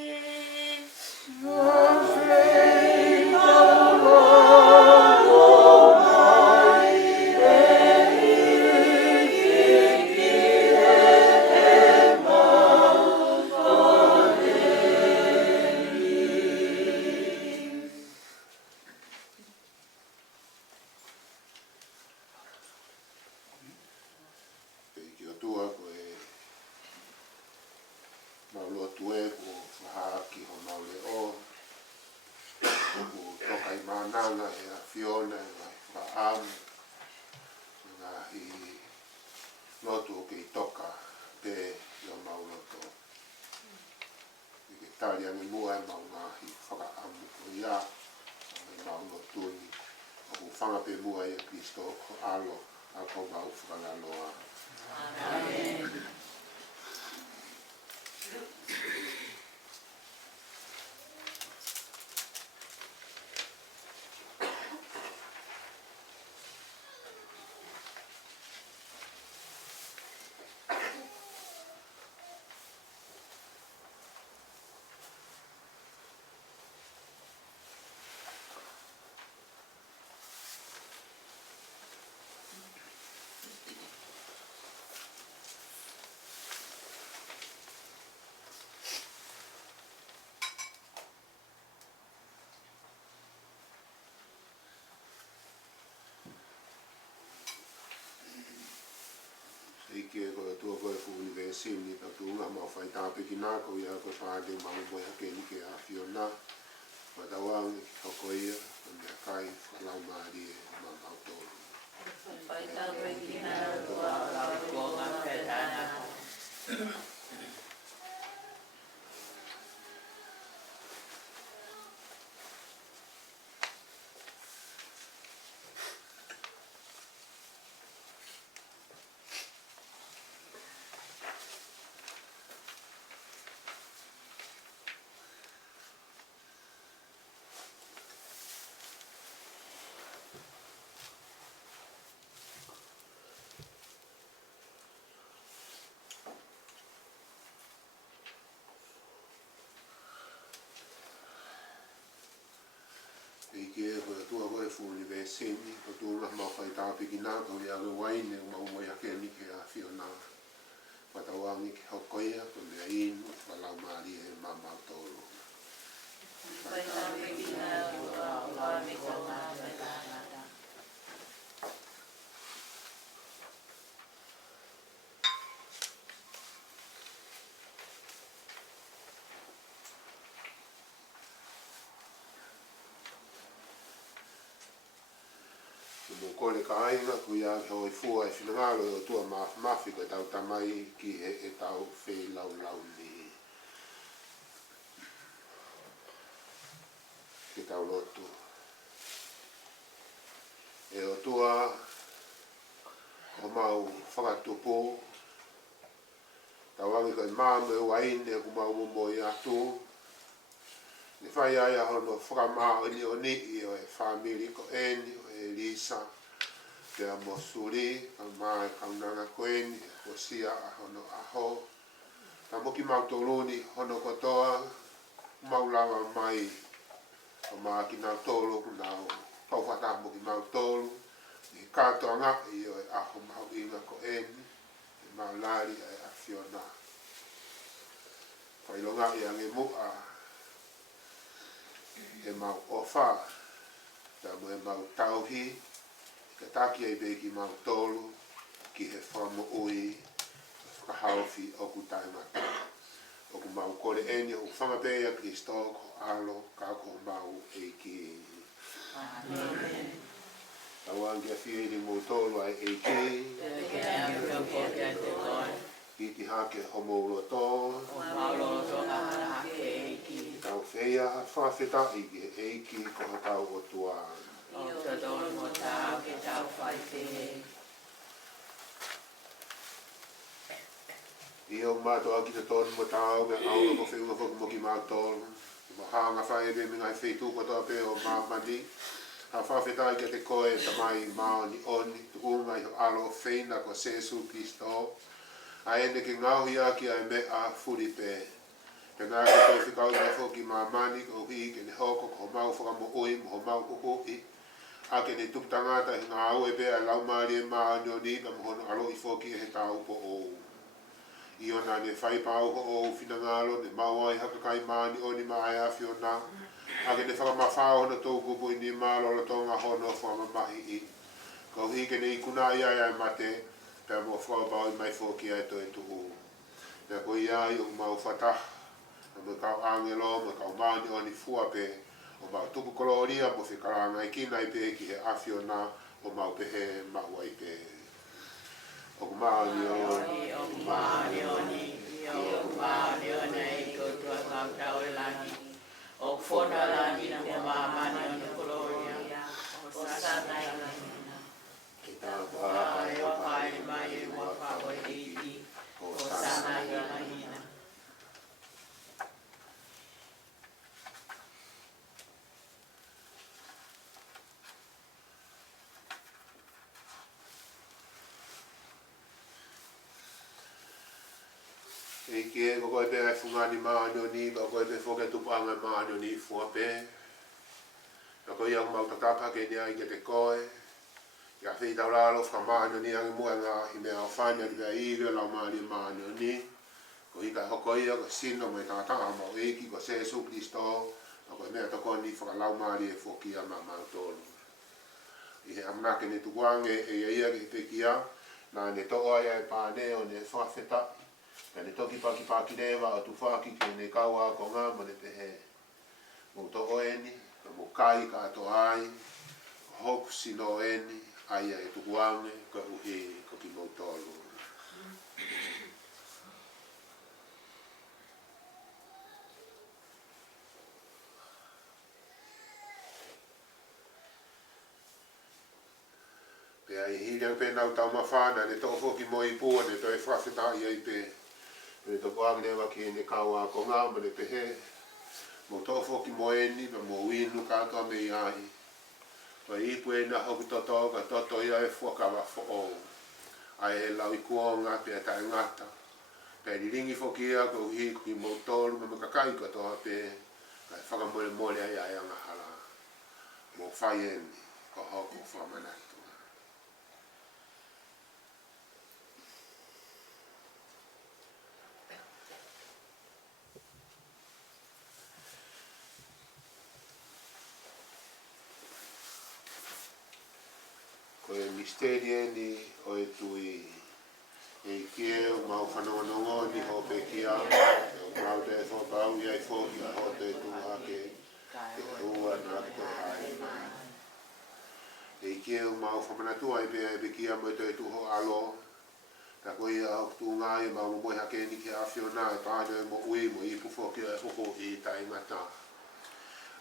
Ike koe tua koe fu universini ta tunga ma fai tāpe ki nā ko ia koe pāde mau moe hake ni ke a whiona. Ma tawang o koe ia, o mea kai whalau maari e ma mau tōru. Whai tāpe ki nā tua lau ko ngā pētana. Ike koe tua koe fu universini, ko tunga ma fai tāpe ki nā ko ia koe waine mau moe hake ni ke a whiona. Ma tawang i ke hoko ia, ko mea inu, whalau maari e ma mau tōru. Whai tāpe ki nā tua lau mi ko ngā pētana. Mo kore ka ainga ku ia hoi fua e whinangalo o tua mafi koe tau tamai ki e tau whee lau ni. Ki tau lotu. E o tua o mau whakatupo. Tau angi koe māme waine ku mau mo i atu. Ne whai aia hono whakamao ni o ni I o e whamiri ko eni o e Lisa. Pea mo suri, ka mai kaunanga ko eni, ko sia a hono aho. Ka moki mautoluni hono kotoa, maulawa mai, o maa ki nau tolu, nau kauwhata moki mautolu. Ni katoa ngā I o e aho mau inga ko eni, e maulari e a Fiona. Whailonga I ange mua, e mau ofa, ta mo e mau tauhi, ka taki ai beki mau tolu, ki he whamo ui, whakahauwhi o ku taimata. O ku mau kore eni o whamapea Kristo ko alo, ka ko mau eiki. Amen. Tawangia whii ni mo tolu ai eiki, ki ti hake homo uloto, tau whea whawheta I ke eiki ko tau o tuan. I o mātua ki te tonu mo tau, me aula ko whiunga whaku moki mātolu. Mo hanga whae me ngai whetū kotoa pe o māmani. Ha whawheta I ke te koe tamai maoni oni, tu ungai ho alo wheina ko Sesu Kristo. A ene ke ngauhi aki ai me a furipe. Ke ngā ke tau whikau I whoki māmani, ko hi ke ne hoko ko mau whakamo ui, mo mau kuhui. A ke ne tuptangata I ngā ue pe a laumari e maoni oni, ka mohono alo I whoki e he tau po o. I ona ne whai pau ho o whinangalo, ne mauai hakakai maani oni mai a Fiona. A ke ne whakamawhao na tō kupu I ni mālo la tōnga hono whamamahi I. Ko hi ke ne ikuna I ai mate, pēr mo whakapau I mai whoki ai to e tuhu. Nea ko I ai o mau whatah, na me kau angelo, me kau maani oni fuape, o mau tuku koloria mo whikaranga I kina I pe ki he a Fiona, o mau pehe maua I pe. O maani oni, O maani oni, o maani oni, ko tua ngau lani. O whona lani na mo maani oni koloria. O sanai lani. Ki tā whai, o hai mai o whawa iti. O sanai lani na. E ke ko koe pe ai whungani maani oni, ko koe pe whoke tupanga maani oni fuape. Ka koe iau mau tatapa ke ni ai ke te koe. Ia whi tau lalo whakamaani oni angi mua ngā I mea o whania ni mea iwe lau maani oni. Ko hika hoko ia ko sino mai tātanga mau eiki ko Sesu Kristo. Ko koe mea tokoni whakalau maani e whokia ma mau tolu. I he amnake ne tukuange e ia ki te kia. Nā ne toa ia e pāne o ne whawheta. Ka ne toki paki rewa o tu whaki ke ne kaua ko ngā mo ne pehe. Mo to oeni, ka mo kai ka ato ai, hoku sino eni, aia e tukuange, ka uhi ko ki mo tolu. Pea I hiriang pe nau tau mawhana, ne to whoki mo I pua, ne to e whawheta I ai pe. Ne to kuang lewa ki ne kaua ko ngā mo ne pehe. Mo to whoki mo eni, pa mo winu katoa me I ai. Pa ipu e na hoku toto, ka toto I ai whakawa who. Ai e lau I kuonga pe a tae ngata. Pe ni ringi whokia ko hi ki mo tolu me makakai katoa pe. Ka e whakamole mole ai ai anga hala. Mo whai eni, ko hoku whamanatu. Ko e misterie ni o e tui e keo mau whanongonongo ni ho pe kia o mau te whopau i ai whoki a ho te tuhake te ua nā ki te hai mai. E keo mau whamanatua i pe kia mo te tuho alo ka koe a hok tu ngai mau mo hake ni ki a Fiona e tāne mo ui mo I pu whoki a hoko I taingata.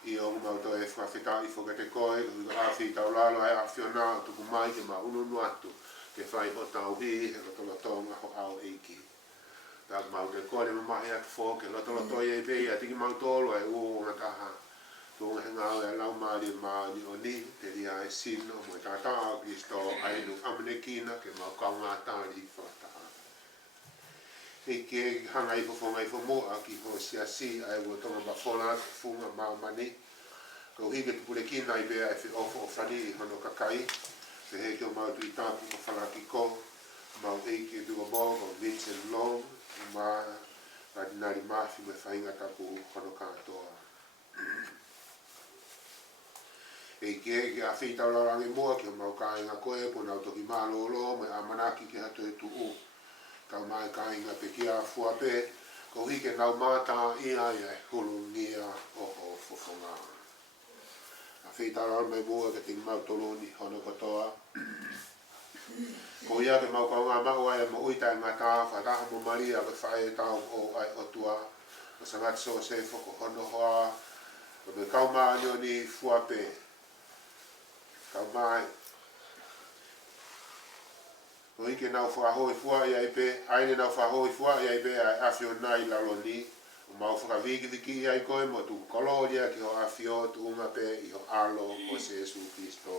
I o mau to e whawheta I whoka te koe, ka a whi tau lalo ai a Fiona tuku mai ke ma ununu atu, ke whai ho tau hi, he ka tola tonga ho au eiki. Ta mau de ko le ma ya fo ke lo to ye be ya tiki mau tolo e o ngata ha. To ngā e lau maari maani o ni, te ria e sino, mo e tata a Kristo ai nu amne kina ke mau kau ngā tāri whakata. E ke hanga i whawhonga i whamoa ki ho si ai wo tonga ma whola funga mau mani. Ko hige tupule kina i bea e whi ofo o whani i hono kakai. Te he kio mau tu i tāpu o whalaki ko. Mau eike dua mō o Vincent Long. Ma radinari mafi me whainga tapu hono kātoa. E ke a whita o laurangi mua ki o mau kāinga koe po nau toki mālolo me a manaki ke hato e tu u. Kau mai kāinga pe kia fua pe, ko hike nau mātā ia e hulu ngia o whawhonga. A whita o laurangi mua ke tingi mau toluni hono katoa. Ko ia ke mau kaunga mau ai mo uita e ngā tā whataha mo maria ke whae tau o ai o tua. O sangat so se whoko hono hoa. Ko me kau maanio ni fua pe. Kau mai. Ko ike nau whahoi fua i ai pe, aine nau whahoi fua i ai pe ai awhio nai lalo ni. O mau whakawiki i ai koe mo tu koloria ki ho awhio tu unga pe i ho alo o Jesu Kristo.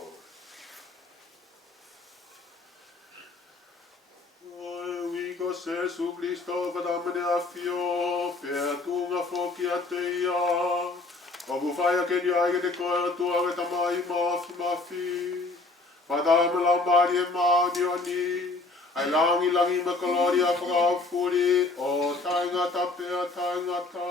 Oi wiko Jesu Kristo katamane awhio, pe tu unga whoki a te ia. Wabu whaia ke ni aige te koe o tua we tamai mafi. Whadame lau maari e maani o ni. Ai langi langi ma kalori a whakaawhuri. O taingata pea taingata.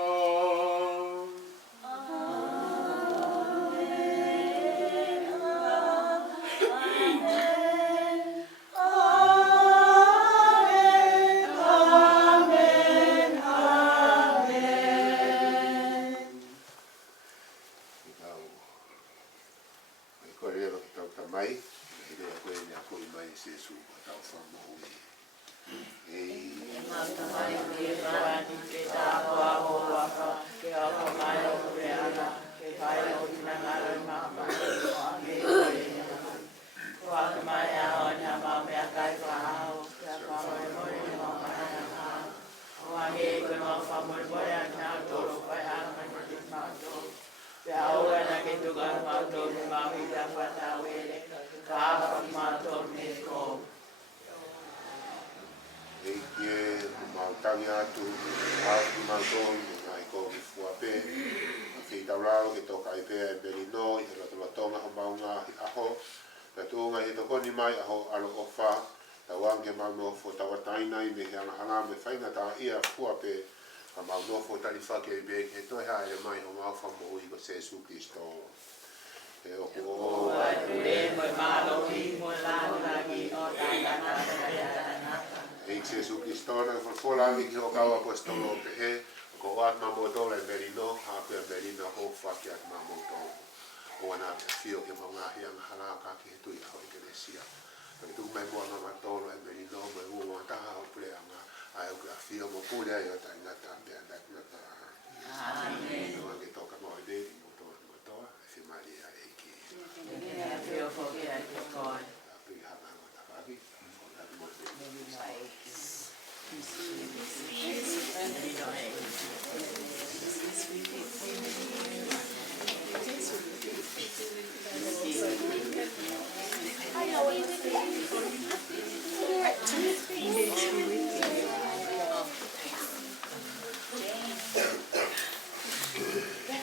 Jesu Kristo. E o ko e Jesu Kristo na fola mi ki o ka apostolo pe he ko at ma mo dole merino ha pe merino ho fa ki at ma mo to o na fio ke mo nga hiang hala ka ki tu ya o iglesia pe tu me mo na tolo e merino me u ta ha o pre anga ai o ka fio mo pure ai o ta na ta pe na ta. Amen. No que toca mo de motor se Maria aquí. Yo porque hay que con.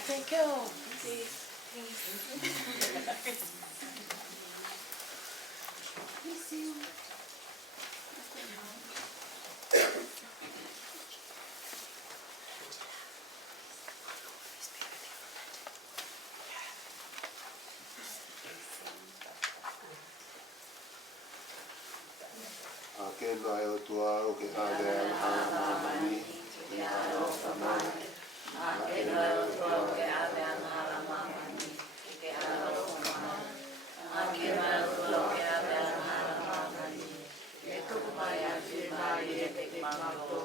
Thank you. Ke no ai o tua o ke ale ana ni ke alo famai ke no ai o tua o ke ale ana mani ke alo famai ke no ai o tua o ke ale ana mani ke tu mai a fi mai e ke mato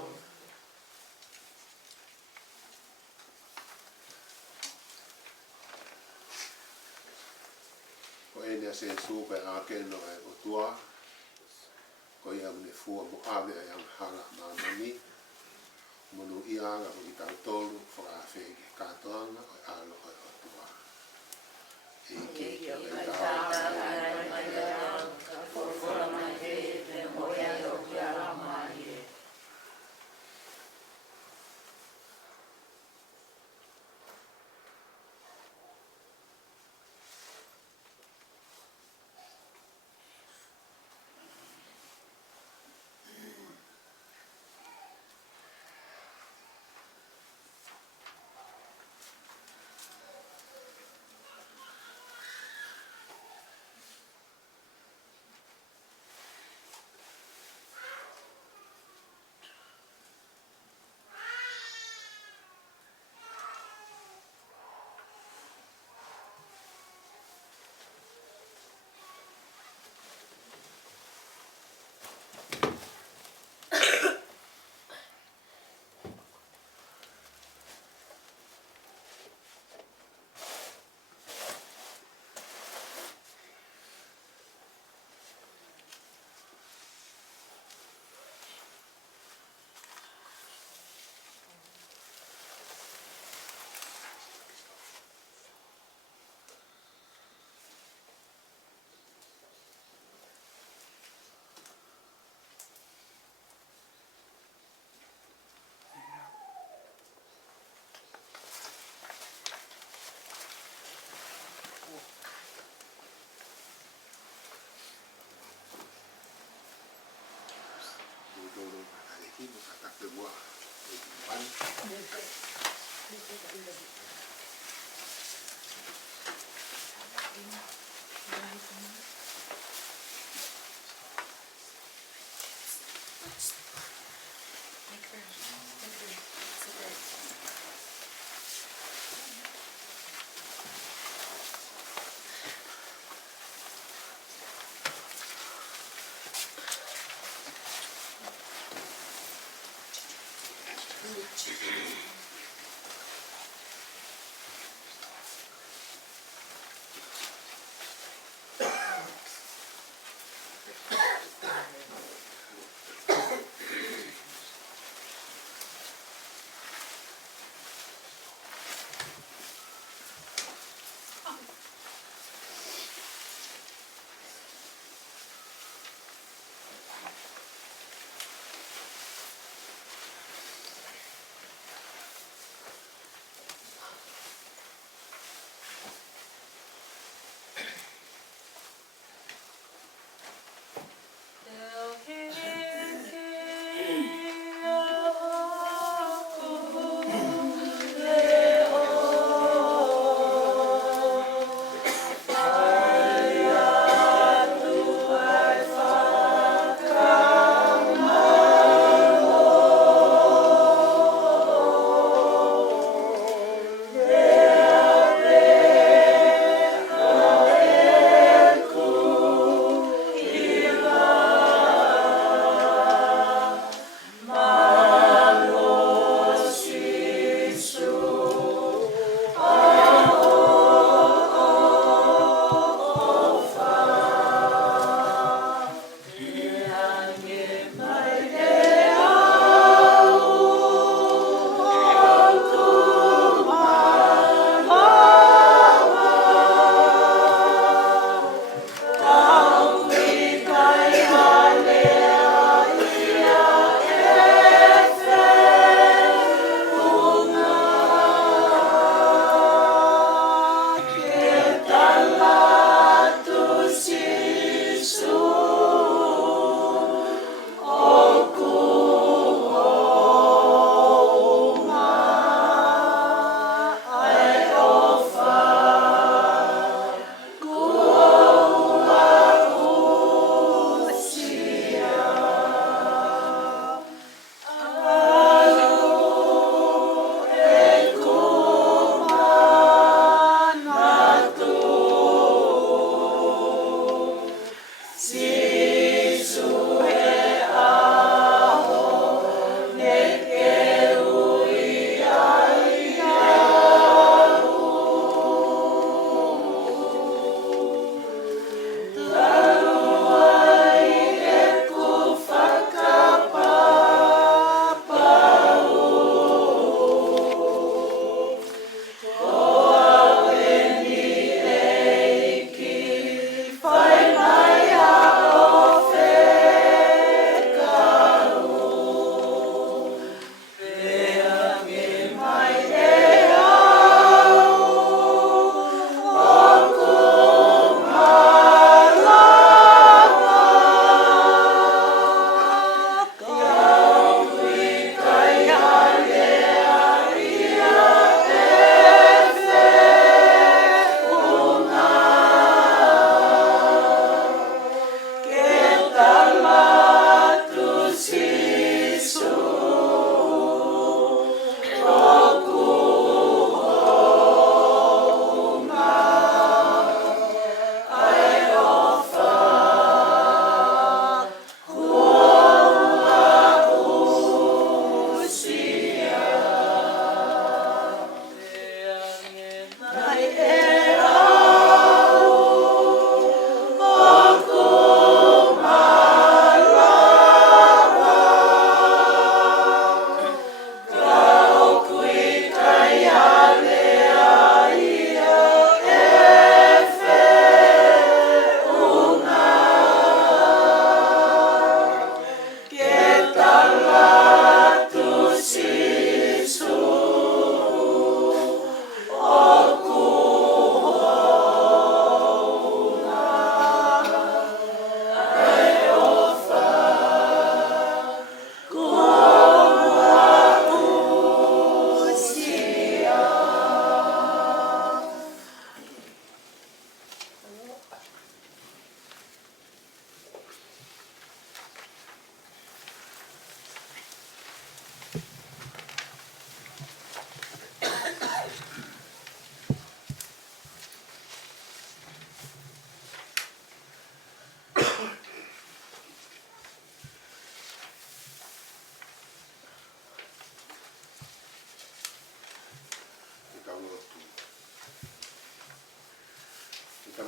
ko ene se super a ke no ai o tua ko ia me fua mo ave ai ang hala mamani Monu ianga o i tau tolu whakawheke katoanga o alo o tua. E ke ki o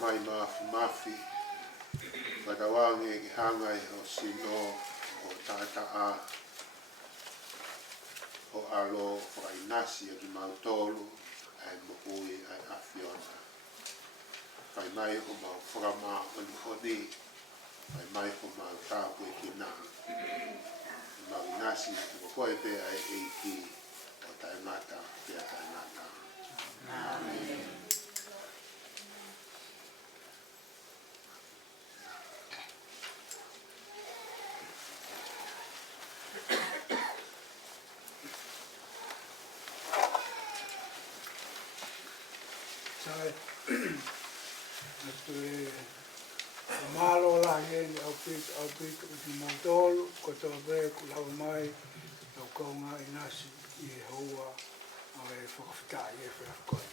mai mafi. Whakawange ki hangai o sino o tātaa o alo whakainasi ki mautolu ai mo ui ai awhiona. Whai mai o mau whakama oni whai mai o mau tāpui ki nā. Mau inasi o koe pe ai eiki o taimata pia taimata. Amen. Sai, atu e malo la hene au pito ki mautolu, ko tō vea ku lau mai, au kaunga inasi i e hoa, au e whakawhitai e whakakoi.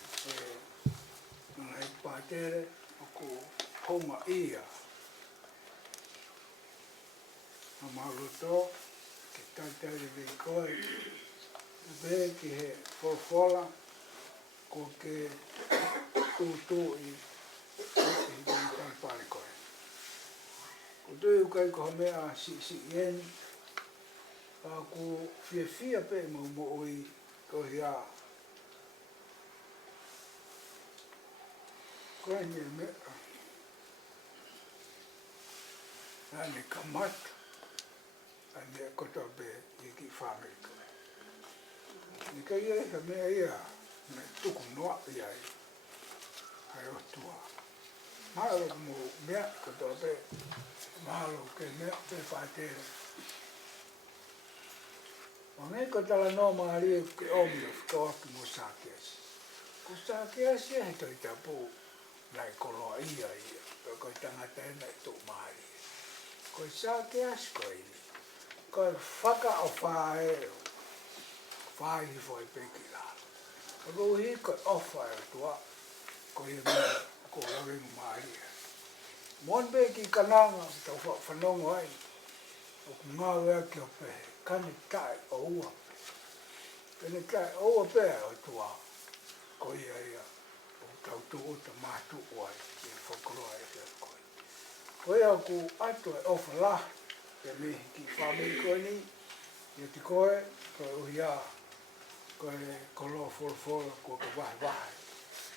Nuna e pātere, aku honga ia. A maroto, ke tātere vei koe, vea ki he whawhola, ko ke tūtū i pāpare koe. Ko tui ukai ko mea si ien, ku fia pe mo ui ko hia. Koe ni mea, ane kamata, ane koto be i ki whamiri koe. Ni kai e ka mea ia, me tuku noa i ai, ai o tua. Mahalo mo mea koto be, mahalo ke mea pe whātere. O nei ko tala no maari e ke omi o whikawaki mo sākeasi. Ko sākeasi e he toi tapu, nai koloa ia, pe koe tangata e nei tō maari. Koe sākeasi koe ni, koe whaka o whaero, whāhifo e peki la. Ko hi koe ofa e tua, ko i mea ko lawengu maari. Mon be ki kananga, tau whanongo ai, o ku ngā wea ki o pehe, kane tae o ua pe. Kane tae o ua pe o tua, ko ia ia, o tau tu uta mātu uai, i whakoroa e kia koe. Ko ia ku atu e ofa la, e mihi ki whamei koe ni, i te koe, koe uhia, koe koloa whora, koe ka wahe,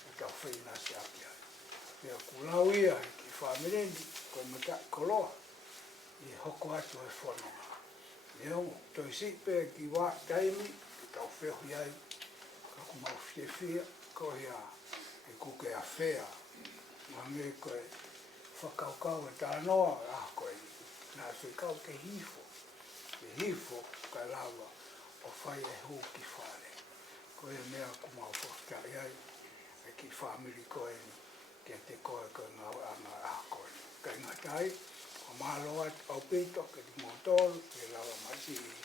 e tau whina si api ai. Ia ku lau ia ki whamereni, koe mata koloa, i hoko atu e whanonga. Neo, toi si pe ki wā taimi, ki tau whehui ai, ka ku mau whiewhia, ko ia e kuke a whea, nge koe whakaukau e tānoa a koe, nā whikau te hifo ka lawa o whai e hū ki whare. Ko ia mea ku mau whakai ai, e ki whamiri koe ni, ke te koe koe ngau anga a koe. Kai ngatai, o mahaloat au pito, ke ti motolu, ke lawa masi i.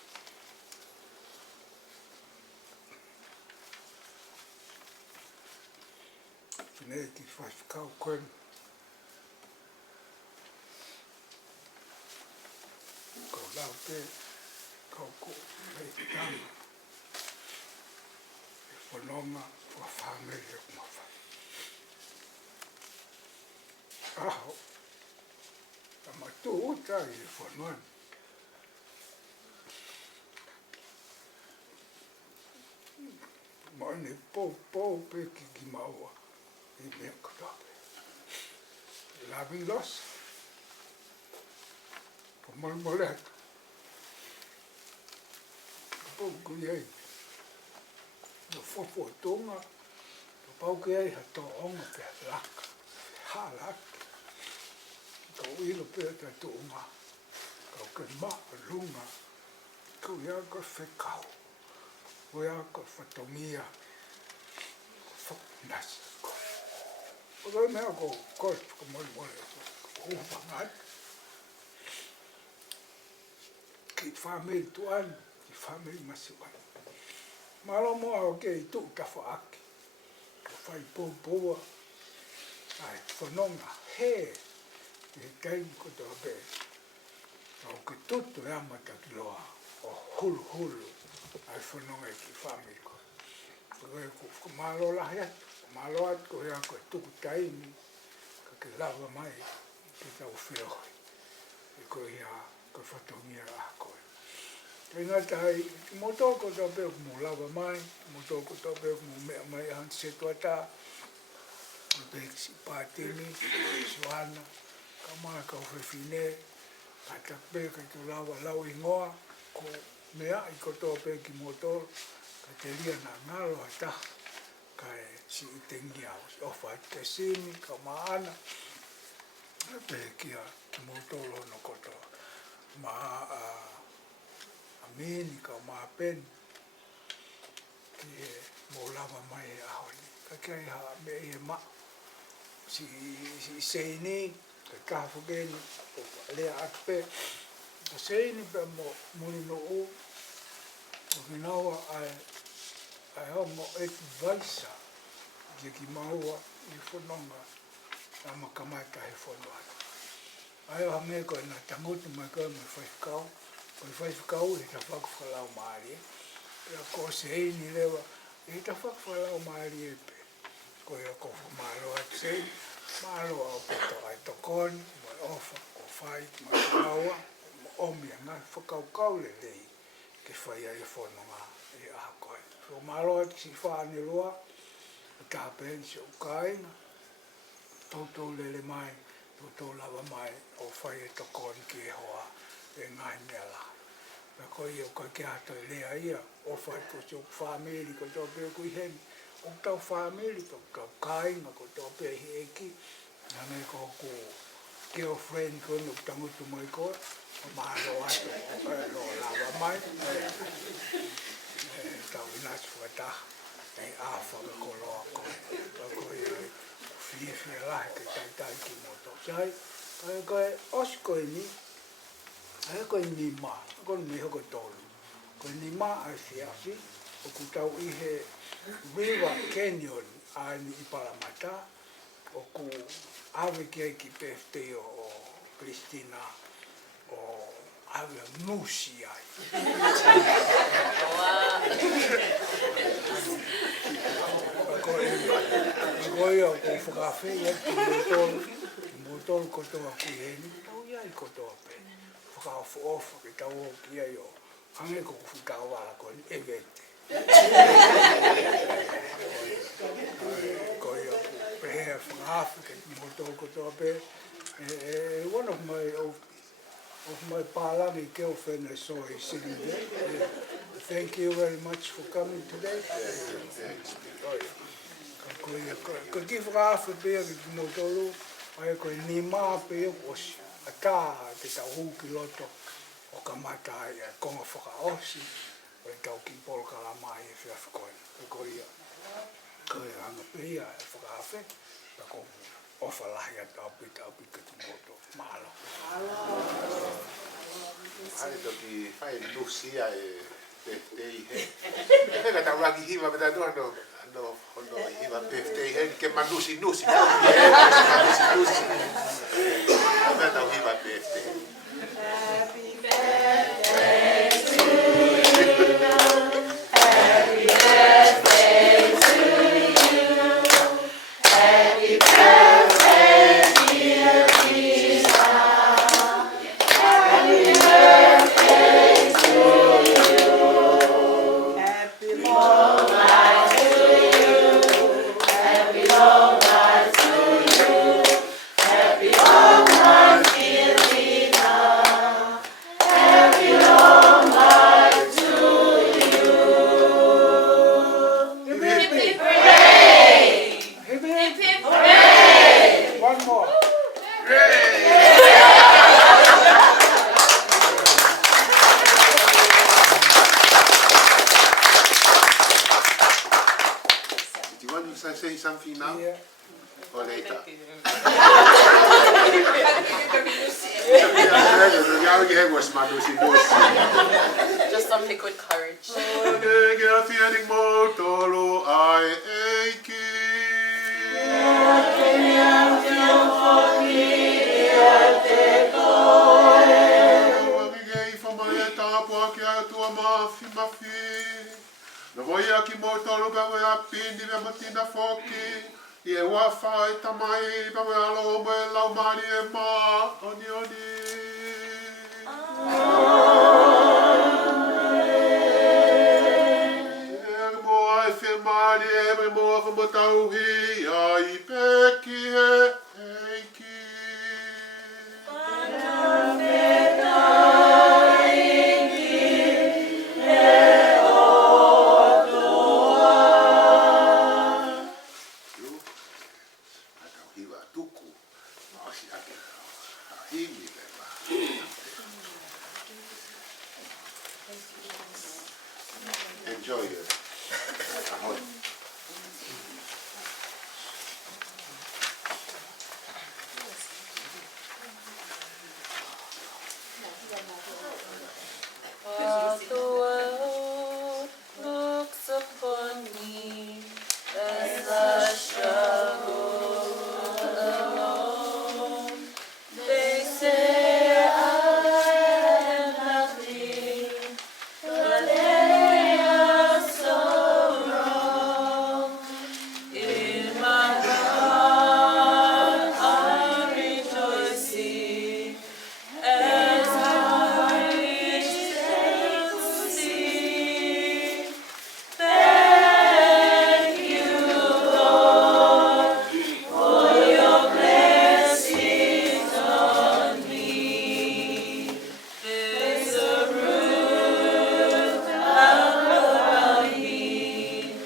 Kine ki whaikau koe. Kau lau te, kau ko, mei tama. E whanonga, wa whamiri o mawha. Aho, a matu uta i whanua. Mane pau pe ki maua, i mea katape. Lavi los, po malmolek. Pau kuiei, no fopo tonga, pau kuiei hato onga pe laka, halak. Kau ilo pēr tai tōnga, kau ke maa runga, kau ia koe whekau, kau ia koe whatongia, kau whaknasi koe. O doi mea koe whakamoi koe upangat. Ki whamiri tuan, ki whamiri masiwan. Malo moa o ke i tuk tawha aki, ka whai pōpua, ai whanonga, he, e kaim ko tō be, au ke tutu e amata ki loa, o hulu, ai whanonga e ki whamiri ko. Ko e ko malo lahi atu, malo atu ko hea ko e tuku taimi, ka ke lava mai ke tau whio. E koe ia, koe whatongia a koe. Kei ngata hai, mo tōko tau pēo mo lava mai, mo tōko tau pēo mo mea mai han se tuata, mo pēk si pātini, suana, ka maa ka uwhewhine, ka tak pēk i tu lava lau ingoa, ko mea i kotoa pēk i mo tōro, ka te lia na ngalo hata, ka e si i tengi au, si ofa te sini, ka maana, pēk ia ki mo tōro no kotoa. Maa amini ka maa pen, ki e mo lava mai e ahoni. Ka kai ha me e ma, si seini, ka kahawhukeni, o lea atpe, ka seini pe mo muni no u, o ki naua ai homo advisor, ki maua i whanonga, a makamata he whanonga. Ai o hange koe na tangutu mai koe mai whaikau, koe whaikau e ta whakawhalau maari, pia ko seini lewa, e ta whakawhalau maari e pe, koe a ko whamaro at seini, maro au peto ai tokoni, mai ofa, ko whai, mai whalaua, omi a ngai whakaukau le lei, ke whai ai whanonga e a koe. So maro at si whaane roa, ta pensi o kainga, tautou lele mai, tautou lava mai, o whai e tokoni ki e hoa, e ngai mea la. Pea koe i o kai ke ato e lea ia, o whai ko si o whamiri, ko tau pēr kui hemi, o tau whamiri, ko tau kainga, ko tau pēr hi eki, na me ko ku girlfriend ko no tangutu mai koe, o mahalo ato, o lo lava mai, tau inasu wataha, e āwhaka koloa koe, ka koe ai, whiwhia lahe ke taitai ki moto. Sai, koe osi koe ni, ai koe ni mā, koe me hoko tolu. Koe ni mā ai whiawhi, o ku tau i he River Canyon ai ni i Paramata, o ku awe ki ai ki birthday o Christina, o awe musi ai. Koe au ko whakawhi e ki motolu kotoa kui heni, tau ia i kotoa pe. Whakawhi ofa ki tau o ki ai o hange ko whikawala ko ni evete. Koe au ko pehea whakawhi ki motolu kotoa pe. One of my palangi girlfriend I saw is sitting there. Thank you very much for coming today. Ko ki whakawhi pia ki motolu, ai koe ni mā pia osi, a tā te tau huki loto o ka mata ai a konga whakaosi, o tau ki polkala mai e whiawhi koe. Koe ia, koe hanga pia e whakawhi, pa ko ofa lahi a tau pita ki moto, mahalo. Ai toki whai nusia e birthday he. E whenga tau raki hiwa me tatu ano hiwa birthday he, ke manusi. Manusi. Me tau hiwa birthday. Happy birthday to you. Happy birthday to you. Happy birthday, dear Lisa. Happy birthday to you. Happy long life to you. Happy long life to you. Happy long life, dear Lisa. Happy long life to you. Hip hip hooray! Hip Hip hip, hip hooray! one more. Do you want to say something now? Yeah. Or later? Just something with courage. No voi aqui morto lugar voi a pindi ve matina foki. Ie wafa e tamai, pa me alo mo e lau mani e ma, oni oni. E mo ai whi mani e me mo a whamatauhi, a i peki e eiki. Enjoy it. While the world looks upon me as I struggle alone, they say I am nothing, but they are so wrong. In my heart I'm rejoicing as I reach them to see. Thank you, Lord, for your blessings on me. There's a roof around me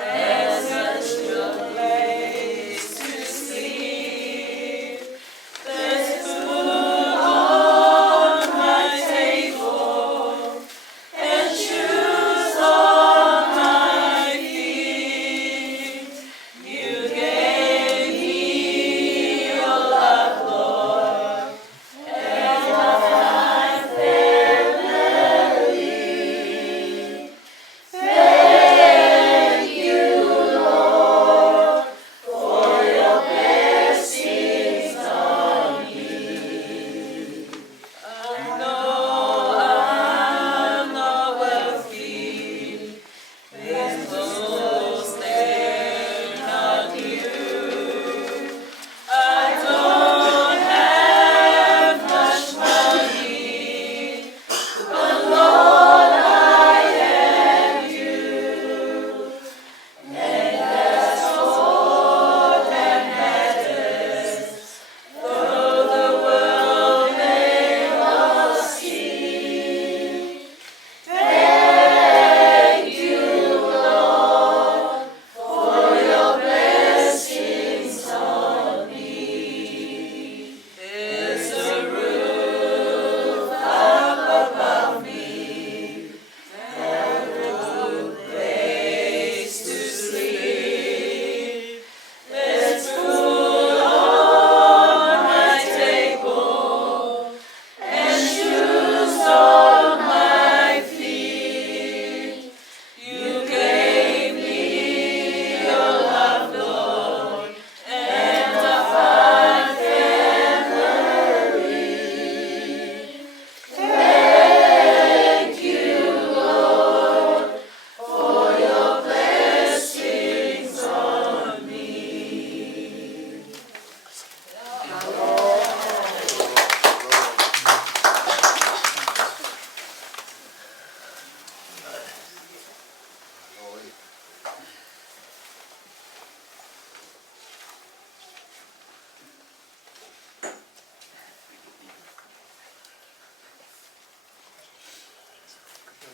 and such a place to sleep. There's food on my table and shoes on my feet. You gave me your love, Lord, and my family. Thank you, Lord, for your blessings on me. I know I'm not wealthy, with clothes they're not new. I don't have much money, but Lord, I am you, and that's all that matters. Though the world may not see. Thank you, Lord, for your blessings on me. There's a roof up above me and a good place to sleep. There's food on my table and shoes on my feet. You gave me your love, Lord, and a fine family. Thank you, Lord, for your blessings on me.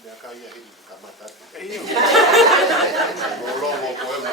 Mea ka ia hini ka matatu. Ei, Mo longo poema.